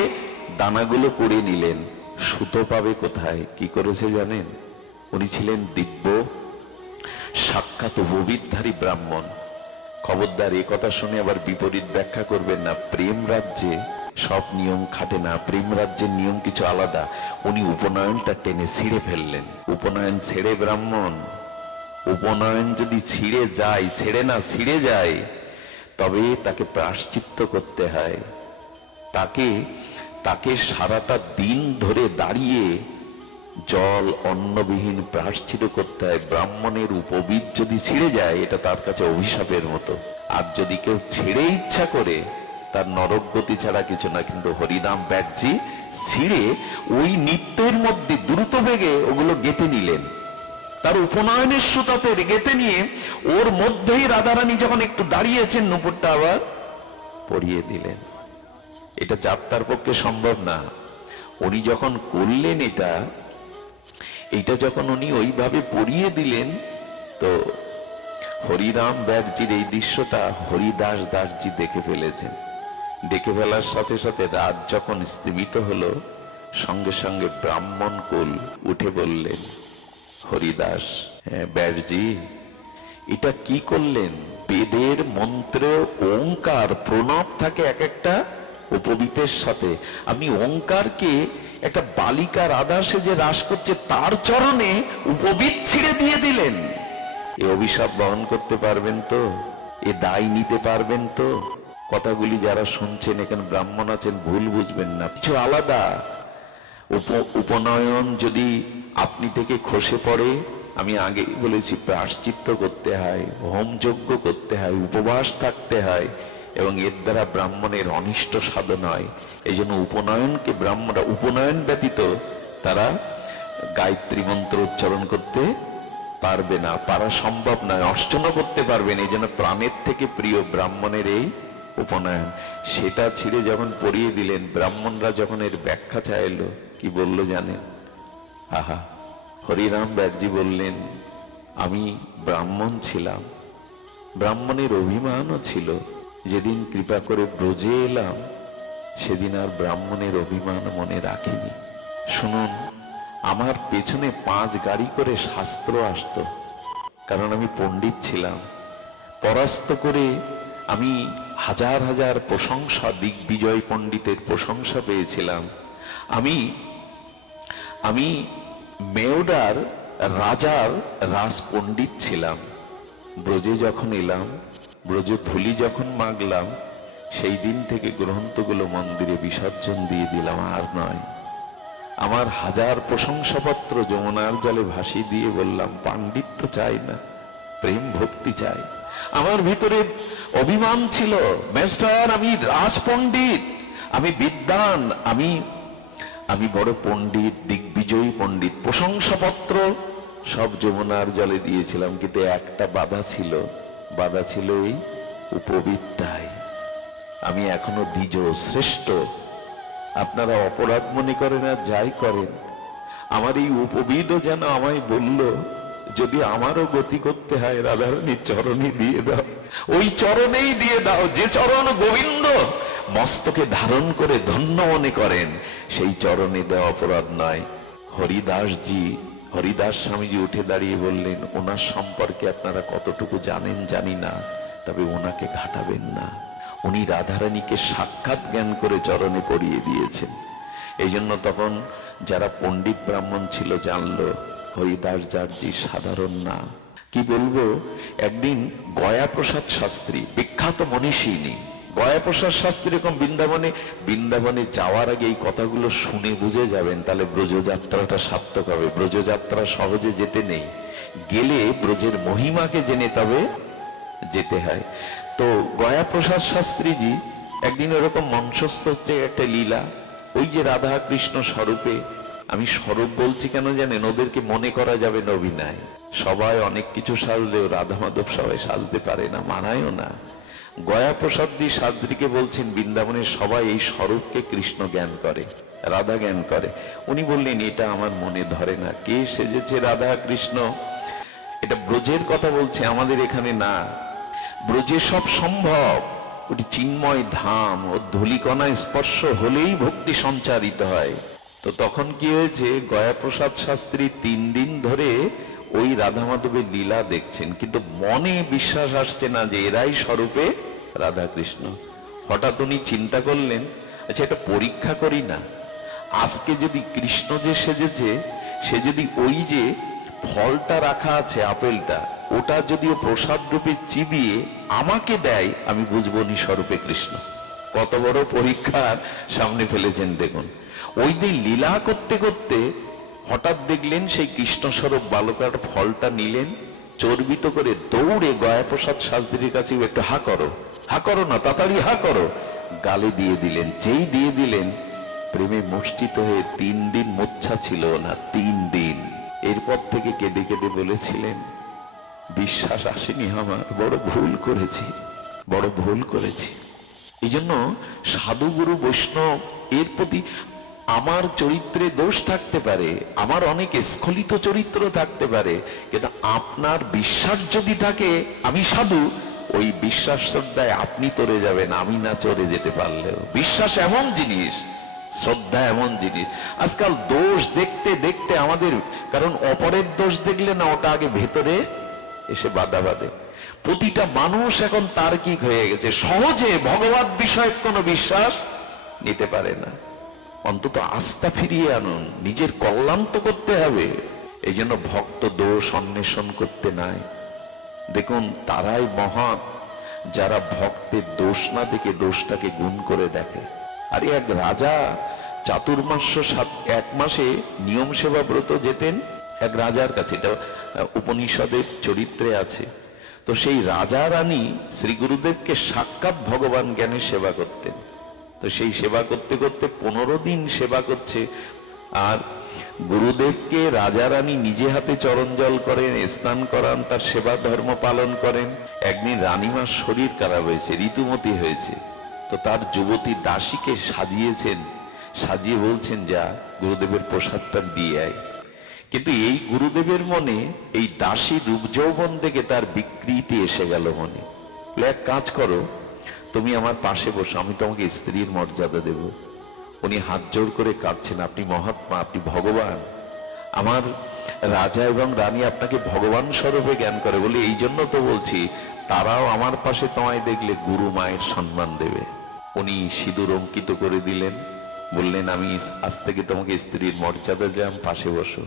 দানাগুলো করে নিলেন। সুতো পাবে কোথায়? কি করেছে জানেন? উনি ছিলেন দিব্য সাক্ষাৎ উপবিদধারী ব্রাহ্মণ। খবরদার, এ কথা শুনে আবার বিপরীত ব্যাখ্যা করবেন না। প্রেম রাজ্যে সব নিয়ম খাটে না, প্রেম রাজ্যের নিয়ম কিছু আলাদা। উনি উপনয়নটা টেনে ছিঁড়ে ফেললেন। উপনয়ন ছেড়ে ব্রাহ্মণ, উপনয়ন যদি ছিঁড়ে যায়, ছেড়ে না ছিঁড়ে যায়, তবে তাকে প্রায়শ্চিত্ত করতে হয়। তাকে সারাটা দিন ধরে দাঁড়িয়ে জল অন্নবিহীন প্রায়শ্চিত্ত করতে হয়। ব্রাহ্মণের উপবিদ যদি ছিঁড়ে যায়, এটা তার কাছে অভিশাপের মতো। আর যদি কেউ ছেড়ে ইচ্ছা করে, তার নরক গতি ছাড়া কিছু না। কিন্তু হরিনাম ব্যাটজি ছিঁড়ে ওই নিত্যের মধ্যে দ্রুত বেগে ওগুলো গেঁথে নিলেন। তার উপনয়নের সুতাতে গেঁথে নিয়ে ওর মধ্যেই রাধারানী যখন একটু দাঁড়িয়েছেন, নুপুরটা আবার পরিয়ে দিলেন। এটা যাত্রার পক্ষে সম্ভব না। উনি যখন করলেন এটা যখন উনি ওইভাবে পরিয়ে দিলেন, তো হরিরাম ব্যাটজির এই দৃশ্যটা হরিদাস দাসজি দেখে ফেলেছেন। দেখে ফেলার সাথে সাথে রাত যখন স্থিমিত হলো, সঙ্গে সঙ্গে ব্রাহ্মণ কুল উঠে বললেন, হরিদাস ব্যাটজি, এটা কি করলেন? বেদের মন্ত্র ওঙ্কার প্রণব থাকে এক একটা উপবিতের সাথে, আপনি ওঙ্কারকে একটা বালিকা রাধা সেজে রাস করছে তার চরণে উপবিত ছিঁড়ে দিয়ে দিলেন। এ অভিশাপ বহন করতে পারবেন তো? এ দায় নিতে পারবেন তো? কথাগুলি যারা শুনছেন, এখানে ব্রাহ্মণ আছেন, ভুল বুঝবেন না, কিছু আলাদা। উপনয়ন যদি আপনি থেকে খসে পড়ে, আমি আগেই বলেছি, প্রায়শ্চিত্ত করতে হয়, হোমযজ্ঞ করতে হয়, উপবাস থাকতে হয়, এবং এর দ্বারা ব্রাহ্মণের অনিষ্ট সাধন হয়। এই জন্য উপনয়নকে ব্রাহ্মণরা, উপনয়ন ব্যতীত তারা গায়ত্রী মন্ত্র উচ্চারণ করতে পারবে না, পারা সম্ভব নয়, অর্চনা করতে পারবেন। এই জন্য প্রাণের থেকে প্রিয় ব্রাহ্মণের এই উপনয়ন। সেটা ছিঁড়ে যখন পরিয়ে দিলেন, ব্রাহ্মণরা যখন এর ব্যাখ্যা চাইল, কি বলল জানেন? আহা, হরিরাম ব্যাটজি বললেন, আমি ব্রাহ্মণ ছিলাম, ব্রাহ্মণের অভিমানও ছিল। যেদিন কৃপা করে ব্রজে এলাম, সেদিন আর ব্রাহ্মণের অভিমান মনে রাখিনি। শুনুন, আমার পেছনে 5 গাড়ি করে শাস্ত্র আসতো, কারণ আমি পণ্ডিত ছিলাম। পরাস্ত করে আমি হাজার হাজার প্রশংসা, দিগ্বিজয় পণ্ডিতের প্রশংসা পেয়েছিলাম। আমি মেওডার রাজার রাজ পণ্ডিত ছিলাম। ব্রজে যখন এলাম, ব্রজে ধুলি যখন মাগলাম, সেই দিন থেকে গ্রন্থগুলো মন্দিরে বিসর্জন দিয়ে দিলাম, আর নয়। আমার হাজার প্রশংসাপত্র যমুনার জলে ভাসিয়ে দিয়ে বললাম, পাণ্ডিত্য চাই না, প্রেম ভক্তি চাই। আমার ভিতরে অভিমান ছিল, মাস্টার আমি রাজপণ্ডিত, আমি বিদ্বান, আমি বড় পণ্ডিত, দিগ্বিজয়ী পণ্ডিত। প্রশংসাপত্র সব যমুনার জলে দিয়েছিলাম, কিন্তু একটা বাধা ছিল এই উপবিদটাই। আমি এখনো দ্বিজ শ্রেষ্ঠ। আপনারা অপরাধ মনে করেন আর যাই করেন, আমার এই উপবিদও যেন আমায় বলল, যদি আমারও গতি করতে হয় রাধারানীর চরণে দিয়ে দাও, ওই চরণেই দিয়ে দাও যে চরণ গোবিন্দ মস্তকে ধারণ করে ধন্য মনে করেন, সেই চরণে দেওয়া অপরাধ নয়। হরিদাস স্বামীজি উঠে দাঁড়িয়ে বললেন, ওনার সম্পর্কে আপনারা কতটুকু জানেন জানি না, তবে ওনাকে ঘাটাবেন না। উনি রাধারানীকে সাক্ষাৎ জ্ঞান করে চরণে পড়িয়ে দিয়েছেন। এই জন্য তখন যারা পণ্ডিত ব্রাহ্মণ ছিল জানলো হরিদাস জার্জি সাধারণ না। কি বলবো, একদিন গয়াপ্রসাদ শাস্ত্রী, বিখ্যাত মনীষী, গয়াপ্রসাদ শাস্ত্রী এরকম বৃন্দাবনে যাওয়ার আগে এই কথাগুলো শুনে বুঝে যাবেন, তাহলে ব্রজযাত্রাটা সার্থক হবে। ব্রজযাত্রা সহজে যেতে নেই, গেলে ব্রজের মহিমাকে জেনে তবে যেতে হয়। তো গয়াপ্রসাদ শাস্ত্রীজি একদিন এরকম মঞ্চস্থ হচ্ছে একটা লীলা, ওই যে রাধা কৃষ্ণ স্বরূপে, আমি স্বরূপ বলছি কেন জানেন, ওদেরকে মনে করা যাবে না অভিনয়। সবাই অনেক কিছু সাজলেও রাধা মাধব সবাই সাজতে পারে না, মানায়ও না। গয়াপ্রসাদজি শাস্ত্রীকে বলছেন, বৃন্দাবনের সবাই এই স্বরূপকে কৃষ্ণ জ্ঞান করে, রাধা জ্ঞান করে। উনি বললেন, এটা আমার মনে ধরে না, কে সেজেছে রাধা কৃষ্ণ, এটা ব্রজের কথা বলছে, আমাদের এখানে না। ব্রজে সব সম্ভব, ওটি চিন্ময় ধাম, ও ধূলিকণা স্পর্শ হলেই ভক্তি সঞ্চারিত হয়। তো তখন কি হয়েছে, গয়াপ্রসাদ শাস্ত্রী 3 দিন ধরে ওই রাধা মাধবের লীলা দেখছেন, কিন্তু মনে বিশ্বাস আসছে না যে এরাই স্বরূপে রাধা কৃষ্ণ। হঠাৎ উনি চিন্তা করলেন, আচ্ছা এটা পরীক্ষা করি না, আজকে যদি কৃষ্ণ যে সেজেছে, সে যদি ওই যে ফলটা রাখা আছে আপেলটা, ওটা যদি ও প্রসাদ রূপে চিবিয়ে আমাকে দেয়, আমি বুঝবো নি স্বরূপে কৃষ্ণ। কত বড় পরীক্ষার সামনে ফেলেছেন দেখুন। ওই দিন লীলা করতে করতে হঠাৎ দেখলেন সেই কৃষ্ণ স্বরূপ বালকার ফলটা নিলেন, চর্বিত করে দৌড়ে গয়াপ্রসাদ শাস্ত্রীর কাছে, একটু হা করো না, তাড়াতাড়ি হা করো, গালে দিয়ে দিলেন। যেই দিয়ে দিলেন, প্রেমে মূর্ছিত হয়ে 3 দিন মোচ্ছা ছিল না, 3 দিন। এরপর থেকে কেঁদে কেঁদে বলেছিলেন, বিশ্বাস আসেনি আমার, বড় ভুল করেছি। এই জন্য সাধু গুরু বৈষ্ণব এর প্রতি আমার চরিত্রে দোষ থাকতে পারে, আমার অনেক স্খলিত চরিত্র থাকতে পারে, কিন্তু আপনার বিশ্বাস যদি থাকে আমি সাধু, ওই বিশ্বাস শ্রদ্ধায় আপনি তরে যাবেন, আমি না চড়ে যেতে পারলেও। বিশ্বাস এমন জিনিস, শ্রদ্ধা এমন জিনিস। আজকাল দোষ দেখতে দেখতে আমাদের, কারণ অপরের দোষ দেখলে না, ওটা আগে ভেতরে এসে বাধা বাঁধে। প্রতিটা মানুষ এখন তার্কিক হয়ে গেছে, সহজে ভগবত বিষয়ে কোনো বিশ্বাস নিতে পারে না। অন্তত আস্থা ফিরিয়ে আনুন, নিজের কল্যাণ তো করতে হবে। এই জন্য ভক্ত দোষ অন্বেষণ করতে নাই। দেখুন, তারাই মহৎ যারা ভক্তের দোষ না দেখে দোষটাকে গুণ করে দেখে। আর এক রাজা চাতুর্মাস্য 1 মাসে নিয়ম সেবা ব্রত যেতেন এক রাজার কাছে, এটা উপনিষদের চরিত্রে আছে। তো সেই রাজা রানী শ্রী গুরুদেবকে সাক্ষাৎ ভগবান জ্ঞানে সেবা করতেন। তো সেই সেবা করতে করতে 15 দিন সেবা করছে, আর গুরুদেবকে রাজা রানী নিজে হাতে চরণ জল করেন, স্নান করান, তার সেবা ধর্ম পালন করেন। একদিন রানীমার শরীর খারাপ হয়েছে, ঋতুমতী হয়েছে। তো তার যুবতী দাসীকে সাজিয়েছেন, সাজিয়ে বলছেন, যা গুরুদেবের প্রসাদটা দিয়ে আয়। কিন্তু এই গুরুদেবের মনে এই দাসী রূপ যৌবন দেখে তার বিকৃতি এসে গেল মনে। এক কাজ করো, তুমি আমার পাশে বসো, আমি তোমাকে স্ত্রীর মর্যাদা দেব। উনি হাত জোড় করে কাঁদছেন, আপনি মহাত্মা, আপনি ভগবান, আমার রাজা এবং রানী আপনাকে ভগবান স্বরূপে জ্ঞান করে বলে, এই জন্য তো বলছি তারাও আমার পাশে তোমায় দেখলে গুরু মায়ের সম্মান দেবে। উনি সিঁদুর অঙ্কিত করে দিলেন, বললেন, আমি আজ থেকে তোমাকে স্ত্রীর মর্যাদা দিলাম, পাশে বসো।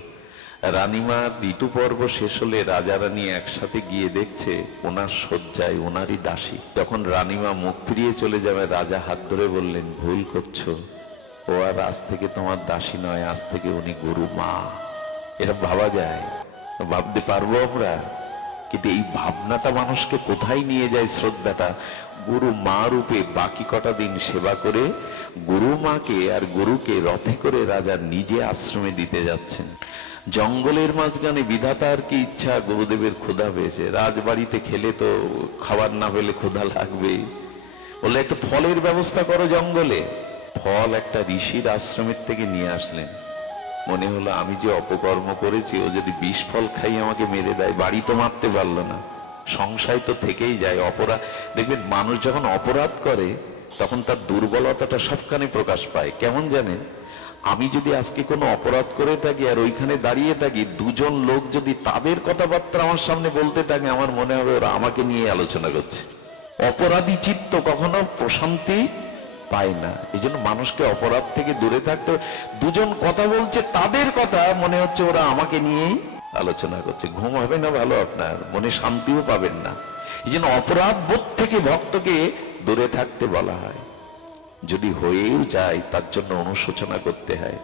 রানীমার ঋতু পর্ব শেষ হলে রাজা রানী একসাথে গিয়ে দেখছে ওনার শয্যায় ওনারই দাসী। যখন রানীমা মুখ ফিরিয়ে চলে যাবে, রাজা হাত ধরে বললেন, ভুল করছো, ও আর আজ থেকে তোমার দাসী নয়, আজ থেকে উনি গুরু মা। এটা ভাবা যায়? ভাবতে পারবো আমরা? কিন্তু এই ভাবনাটা মানুষকে কোথায় নিয়ে যায়? শ্রদ্ধাটা গুরু মা রূপে বাকি কটা দিন সেবা করে গুরু মাকে আর গুরুকে রথে করে রাজা নিজে আশ্রমে দিতে যাচ্ছেন। জঙ্গলের মাঝখানে বিধাতার কি ইচ্ছা, গুরুদেবের ক্ষুধা পেয়েছে। রাজবাড়িতে খেলে তো খাবার না পেলে ক্ষুধা লাগবেই। বললে একটু ফলের ব্যবস্থা করো জঙ্গলে। ফল একটা ঋষির আশ্রমের থেকে নিয়ে আসলেন। মনে হলো আমি যে অপকর্ম করেছি, ও যদি বিষ ফল খাই আমাকে মেরে দেয়, বাড়ি তো মারতে পারলো না, সংশয় তো থেকেই যায়। অপরাধ, দেখবেন মানুষ যখন অপরাধ করে তখন তার দুর্বলতাটা সবখানে প্রকাশ পায়। কেমন জানেন, আমি যদি আজকে কোনো অপরাধ করে থাকি আর ওইখানে দাঁড়িয়ে থাকি, দুজন লোক যদি তাদের কথাবার্তা আমার সামনে বলতে থাকে, আমার মনে হবে ওরা আমাকে নিয়ে আলোচনা করছে। অপরাধী চিত্ত কখনো প্রশান্তি পায় না। এই জন্য মানুষকে অপরাধ থেকে দূরে থাকতে হবে। দুজন কথা বলছে, তাদের কথা মনে হচ্ছে ওরা আমাকে নিয়েই আলোচনা করছে। ঘুম হবে না ভালো, আপনার মনে শান্তিও পাবেন না। এই জন্য অপরাধ বোধ থেকে ভক্তকে দূরে থাকতে বলা হয়। যদি হয়েও যায় তার জন্য অনুশোচনা করতে হয়,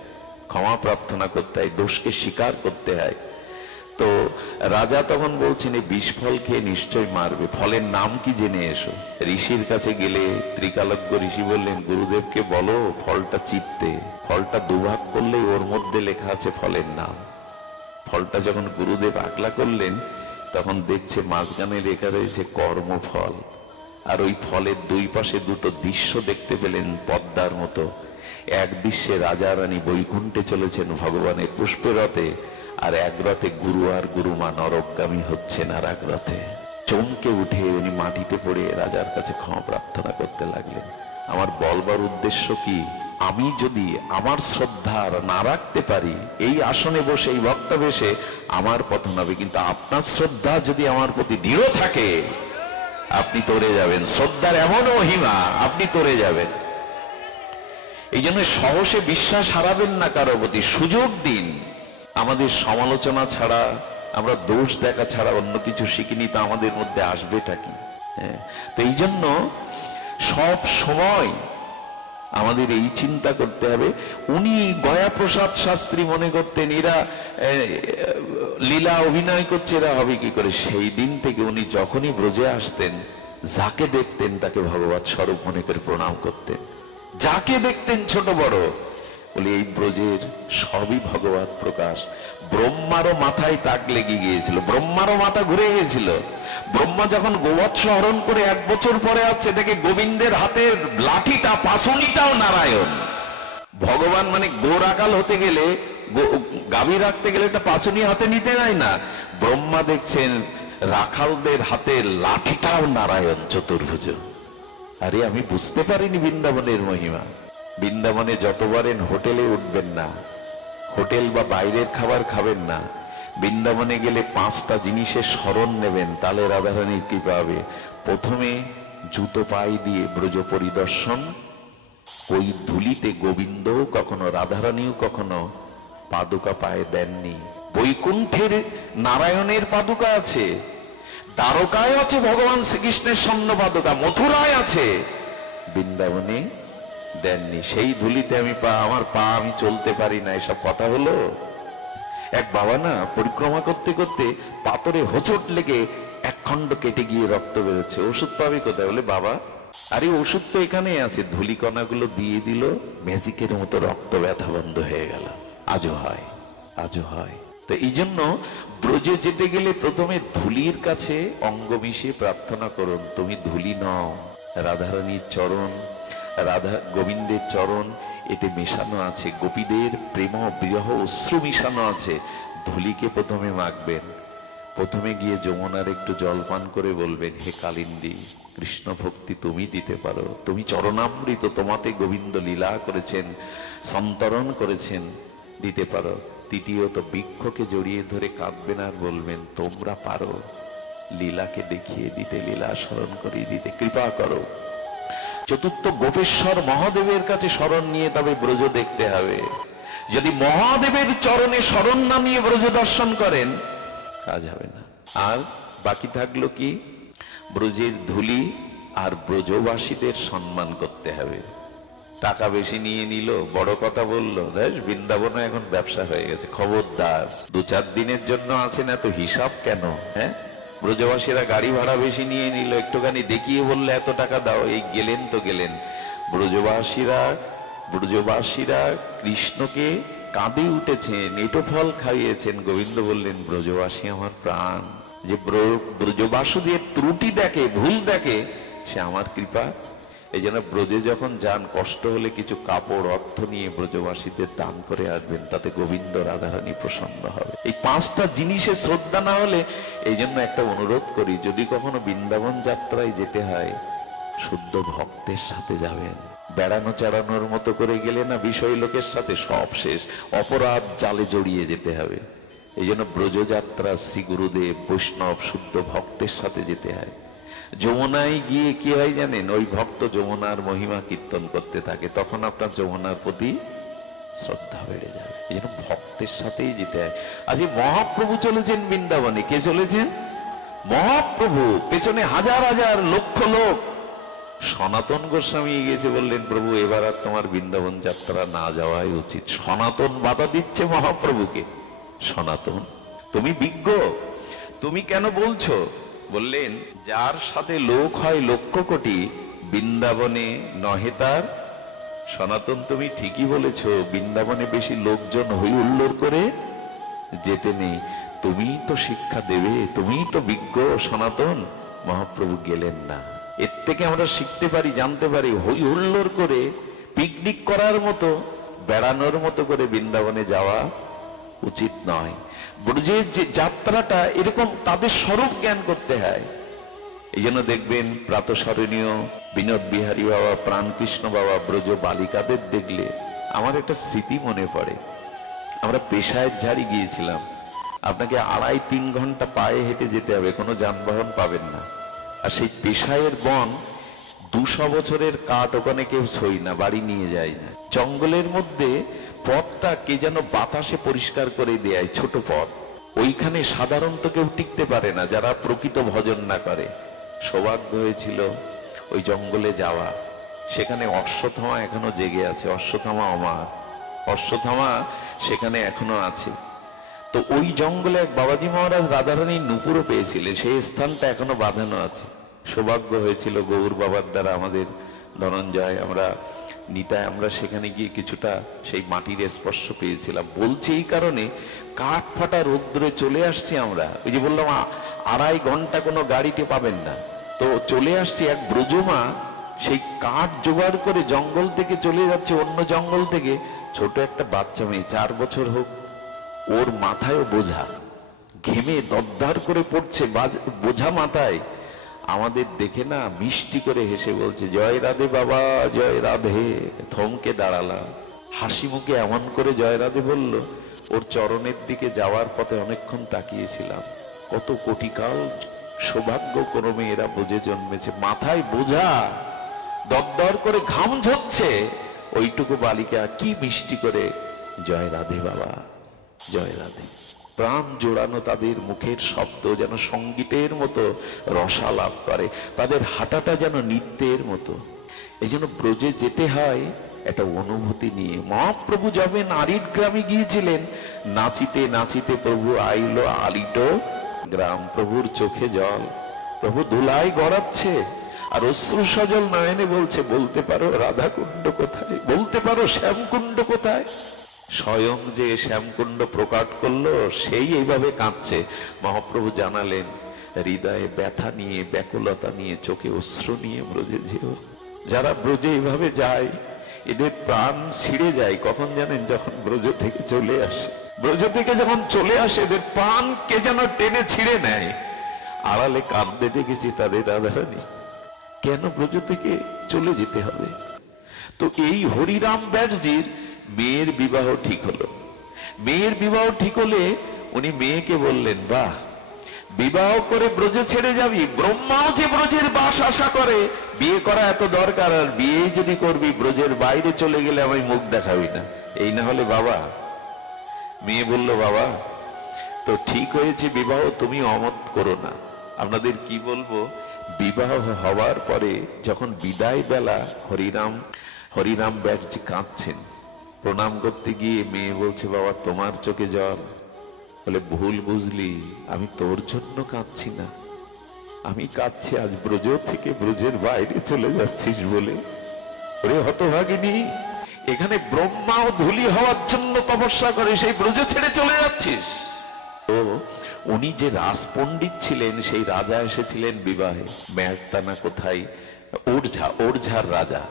ক্ষমা প্রার্থনা করতে হয়, দোষকে স্বীকার করতে হয়। তো রাজা তখন বলছেন এই বিষ ফল খেয়ে নিশ্চয় মারবে, ফলের নাম কি জেনে এসো। ঋষির কাছে গেলে ত্রিকালজ্ঞ ঋষি বললেন, গুরুদেবকে বলো ফলটা চিপতে, ফলটা দুভাগ করলে ওর মধ্যে লেখা আছে ফলের নাম। ফলটা যখন গুরুদেব আগলা করলেন তখন দেখছে মাঝখানে লেখা রয়েছে কর্মফল। আর ওই ফলের দুই পাশে দুটো দৃশ্য দেখতে পেলেন পদ্মার মতো। এক দৃশ্যে রাজা রানী বৈকুণ্ঠে চলেছেন ভগবানের পুষ্পরথে, আর এক রথে গুরু আর গুরুমা নরকগামী হচ্ছেন আর এক রথে। চমকে উঠে উনি মাটিতে পড়ে রাজার কাছে ক্ষমা প্রার্থনা করতে লাগলেন। আমার বলবার উদ্দেশ্য কি, আমি যদি আমার শ্রদ্ধা না রাখতে পারি, এই আসনে বসে এই বক্তব্যে আমার পতন হবে, কিন্তু আপনার শ্রদ্ধা যদি আমার প্রতি দৃঢ় থাকে আপনি তরে যাবেন। শ্রদ্ধার এমন মহিমা, আপনি তরে যাবেন। এই জন্য সহসে বিশ্বাস হারাবেন না কারো প্রতি, সুযোগ দিন। আমাদের সমালোচনা ছাড়া, আমরা দোষ দেখা ছাড়া অন্য কিছু শিখিনি, তা আমাদের মধ্যে আসবেটা কি? তো এই জন্য সব সময় আমাদের এই চিন্তা করতে হবে। উনি গয়াপ্রসাদ শাস্ত্রী মনে করতেন এরা লীলা অভিনয় করছে, এরা হবে কি করে। সেই দিন থেকে উনি যখনই ব্রজে আসতেন, যাকে দেখতেন তাকে ভগবৎ স্বরূপ মনে করে প্রণাম করতেন। যাকে দেখতেন ছোট বড়, বলে এই ব্রজের সবই ভগবৎ প্রকাশ। ব্রহ্মারও মাথায় তাক লেগে গিয়েছিল, ব্রহ্মারও মাথা ঘুরে গিয়েছিল। ব্রহ্মা যখন গোবৎস হরণ করে 1 বছর পরে আসছে, দেখে গোবিন্দের হাতের লাঠিটা, পাশুনিটাও নারায়ণ। ভগবান মানে গোরাকাল হতে গেলে, গাভী রাখতে গেলে একটা পাশুনি হাতে নিতে নাই না। ব্রহ্মা দেখছেন রাখালদের হাতের লাঠিটাও নারায়ণ চতুর্ভুজ। আরে আমি বুঝতে পারিনি বৃন্দাবনের মহিমা। বৃন্দাবনে যতবারেন হোটেলে উঠবেন না, হোটেল বা বাইরের খাবার খাবেন না। বৃন্দাবনে গেলে 5টা জিনিসের স্মরণ নেবেন, তাহলে রাধারানীর কৃপা হবে। প্রথমে জুতো পায়ে দিয়ে ব্রজ পরিদর্শন। ওই ধুলিতে গোবিন্দ কখনো, রাধারানীও কখনো পাদুকা পায়ে দেননি। বৈকুণ্ঠের নারায়ণের পাদুকা আছে, দ্বারকায় আছে ভগবান শ্রীকৃষ্ণের স্বর্ণ পাদুকা, মথুরায় আছে, বৃন্দাবনে দেননি। সেই ধুলিতে আমি আমার পা আমি চলতে পারি না, এসব কথা হলো। এক বাবা না পরিক্রমা করতে করতে পাথরে হোঁচট লেগে 1 খণ্ড কেটে গিয়ে রক্ত বেরোচ্ছে। ওষুধ পাবে কোথায়? বলে বাবা আরে ওষুধ তো এখানেই আছে। ধুলিকণাগুলো দিয়ে দিল, ম্যাজিকের মতো রক্ত ব্যথা বন্ধ হয়ে গেল। আজও হয়, আজও হয়। তো এই জন্য ব্রজে যেতে গেলে প্রথমে ধুলির কাছে অঙ্গ মিশিয়ে প্রার্থনা করুন, তুমি ধুলি নও। রাধারানীর চরণ, রাধা গোবিন্দের চরণ, এতে মেশানো আছে গোপীদের প্রেম বিরহ অশ্রু মিশানো আছে। ধুলিকে প্রথমে মাখবেন। প্রথমে গিয়ে যমুনার একটু জল পান করে বলবেন, হে কালিন্দী, কৃষ্ণ ভক্তি তুমি দিতে পারো, তুমি চরণামৃত, তোমাতে গোবিন্দ লীলা করেছেন, সন্তরণ করেছেন, দিতে পারো। তৃতীয়ত বৃক্ষকে জড়িয়ে ধরে কাঁদবেন আর বলবেন, তোমরা পারো, লীলাকে দেখিয়ে দিতে, লীলা স্মরণ করিয়ে দিতে, কৃপা করো। চতুর্থ, গোপেশ্বর মহাদেবের কাছে শরণ নিয়ে তবে ব্রজ দেখতে হবে। যদি মহাদেবের চরণে শরণ না নিয়ে ব্রজ দর্শন করেন, কাজ হবে না। আর বাকি থাকলো কি? ব্রজের ধুলি আর ব্রজবাসীদের সম্মান করতে হবে। টাকা বেশি নিয়ে নিল, বড় কথা বললো, দেখ বৃন্দাবনে এখন ব্যবসা হয়ে গেছে, খবরদার। 2-4 দিনের জন্য আছেন, এত হিসাব কেন? হ্যাঁ, ব্রজবাসীরা গাড়ি ভাড়া বেশি নিয়ে নিল, একটুখানি দেখিয়ে বললে এত টাকা দাও, এই গেলেন তো গেলেন। ব্রজবাসীরা কৃষ্ণকে কাঁদে উঠেছেন, এটো ফল খাইয়েছেন। গোবিন্দ বললেন, ব্রজবাসী আমার প্রাণ। যে ব্রজবাসুদের ত্রুটি দেখে, ভুল দেখে, সে আমার কৃপা এই জন্য ব্রজে যখন যান, কষ্ট হলে কিছু কাপড় অর্থ নিয়ে ব্রজবাসীদের দান করে আসবেন, তাতে গোবিন্দ রাধারানী প্রসন্ন হবে। এই 5টা জিনিসে শ্রদ্ধা না হলে, এই জন্য একটা অনুরোধ করি, যদি কখনো বৃন্দাবন যাত্রায় যেতে হয়, শুদ্ধ ভক্তের সাথে যাবেন। বেড়ানো চাড়ানোর মতো করে গেলে না, বিষয় লোকের সাথে সব শেষ, অপরাধ জালে জড়িয়ে যেতে হবে। এই জন্য ব্রজযাত্রা শ্রী গুরুদেব বৈষ্ণব শুদ্ধ ভক্তের সাথে যেতে হয়। যমুনায় গিয়ে কি হয় জানেন, ওই ভক্ত যমুনার মহিমা কীর্তন করতে থাকে, তখন আপনার যমুনার প্রতি শ্রদ্ধা বেড়ে যাবে। এই জন্য ভক্তের সাথেই যেতে হয়। আজ মহাপ্রভু চলেছেন বৃন্দাবনে। কে চলেছেন? মহাপ্রভু। পেছনে হাজার হাজার লক্ষ লোক। সনাতন গোস্বামী গিয়েছে, বললেন প্রভু এবার আর তোমার বৃন্দাবন যাত্রা না যাওয়াই উচিত। সনাতন বাধা দিচ্ছে মহাপ্রভুকে। সনাতন, তুমি বিজ্ঞ, তুমি কেন বলছো? বললেন, যার সাথে লোক হয় লক্ষ কোটি, বৃন্দাবনে নহে তার। সনাতন, তুমি ঠিকই বলেছ, বৃন্দাবনে বেশি লোকজন হই হুল্লোড় করে যেতে নেই। তুমি তো শিক্ষা দেবে, তুমি তো বিজ্ঞ সনাতন। মহাপ্রভু গেলেন না। এর থেকে আমরা শিখতে পারি, জানতে পারি, হই হুল্লোড় করে পিকনিক করার মতো, বেড়ানোর মতো করে বৃন্দাবনে যাওয়া উচিত নয়। ব্রজের যে যাত্রাটা, এরকম তাদের স্বরূপ জ্ঞান করতে হয়। এই জন্য দেখবেন প্রাতঃস্মরণীয় বিনোদ বিহারী বাবা, প্রাণকৃষ্ণ বাবা, ব্রজ বালিকাদের দেখলে আমার একটা স্মৃতি মনে পড়ে। আমরা পেশায় ঝাড়ি গিয়েছিলাম। আপনাকে 2.5-3 ঘন্টা পায়ে হেঁটে যেতে হবে, কোনো যানবাহন পাবেন না। আর সেই পেশায়ের বন, 200 বছরের কাঠ, ওখানে কেউ সই না, বাড়ি নিয়ে যায় না। জঙ্গলের মধ্যে পথটা কে যেন বাতাসে পরিষ্কার করে দেয়, ছোট পথ। ওইখানে সাধারণত কেউ টিকতে পারে না, যারা প্রকৃত ভজন না করে। সৌভাগ্য হয়েছিল ওই জঙ্গলে যাওয়া। সেখানে অশ্বত্থামা এখনো জেগে আছে। অশ্বত্থামা অমর, অশ্বত্থামা সেখানে এখনো আছে। তো ওই জঙ্গলে এক বাবাজি মহারাজ রাধারানীর নুপুরও পেয়েছিলেন, সেই স্থানটা এখনো বাঁধানো আছে। সৌভাগ্য হয়েছিল গৌর বাবার দ্বারা, আমাদের ধনঞ্জয়, আমরা নিতায়, আমরা সেখানে গিয়ে কিছুটা সেই মাটির স্পর্শ পেয়েছিলাম। বলছি এই কারণে, কাঠ ফাটা রৌদ্রে চলে আসছি আমরা। ওই যে বললাম 2.5 ঘন্টা কোনো গাড়িতে পাবেন না, তো চলে আসছি। এক ব্রজমা সেই কাঠ জোগাড় করে জঙ্গল থেকে চলে যাচ্ছে, অন্য জঙ্গল থেকে। ছোট একটা বাচ্চা মেয়ে, 4 বছর হোক, ওর মাথায় বোঝা, ঘেমে দরদর করে পড়ছে বোঝা মাথায়। আমাদের দেখে না মিষ্টি করে হেসে বলছে, জয় রাধে বাবা, জয় রাধে। থমকে দাঁড়ালাম, হাসি মুখে এমন করে জয় রাধে বলল। ওর চরণের দিকে যাওয়ার পথে অনেকক্ষণ তাকিয়েছিলাম। কত কোটিকাল সৌভাগ্য ক্রমে এরা বোঝে জন্মেছে। মাথায় বোঝা, দরদর করে ঘাম ঝরছে, ওইটুকু বালিকা কি মিষ্টি করে জয় রাধে বাবা, জয় রাধে। প্রাণ জোড়ানো তাদের মুখের শব্দ যেন সঙ্গীতের মতো রসালাপ করে, তাদের হাঁটাটা যেন নৃত্যের মতো। এই জন্য ব্রজে যেতে হয় একটা অনুভূতি নিয়ে। মহাপ্রভু যবে নারীর গ্রামে গিয়েছিলেন, নাচিতে নাচিতে প্রভু আইলো আলিটো গ্রাম। প্রভুর চোখে জল, প্রভু ধুলাই গড়াচ্ছে আর অশ্রু সজল নয়নে বলছে, বলতে পারো রাধাকুণ্ড কোথায়, বলতে পারো শ্যামকুণ্ড কোথায়। স্বয়ং যে শ্যামকুণ্ড প্রকাট করলো, সেই এইভাবে কাঁদছে। মহাপ্রভু জানালেন, হৃদয়ে ব্যথা নিয়ে, ব্যাকুলতা নিয়ে, চোখে অশ্রু নিয়ে ব্রজে যেও। যারা ব্রজে এইভাবে যায়, এদের প্রাণ ছিঁড়ে যায় কখন জানেন? যখন ব্রজ থেকে চলে আসে। ব্রজ থেকে যখন চলে আসে, এদের প্রাণ কে যেন টেনে ছিঁড়ে নেয়। আড়ালে কাঁদতে দেখেছি তাদের রাধারানী। কেন ব্রজ থেকে চলে যেতে হবে? তো এই হরিরাম ব্যাসজির মেয়ের বিবাহ ঠিক হলো। মেয়ের বিবাহ ঠিক হলে উনি মেয়েকে বললেন, বাহ, বিবাহ করে ব্রজে ছেড়ে যাবি? ব্রহ্মাও যে ব্রজের বাস আশা করে, বিয়ে করা এত দরকার, আর বিয়ে যদি করবি ব্রজের বাইরে চলে গেলে আমি মুখ দেখাবি না, এই না হলে বাবা। মেয়ে বলল, বাবা তো ঠিক হয়েছে বিবাহ, তুমি অমত করো না। আপনাদের কি বলবো, বিবাহ হওয়ার পরে যখন বিদায় বেলা, হরিরাম ব্যাসজি কাঁদছেন। প্রণাম করতে গিয়ে মেয়ে বলছে, বাবা তোমার চোখে জল। বলে, ভুল বুঝলি, আমি তোর জন্য কাঁদছি না, আমি কাঁদছি আজ ব্রজ থেকে ব্রজের বাইরে চলে যাচ্ছিস বলে। ওরে হতভাগিনী, এখানে ব্রহ্মাও ধূলি হওয়ার জন্য তপস্যা করে, সেই ব্রজ ছেড়ে চলে যাচ্ছিস। তো উনি যে রাজপণ্ডিত ছিলেন, সেই রাজা এসেছিলেন বিবাহে। মেয়ারতানা কোথায় ওরঝার রাজা।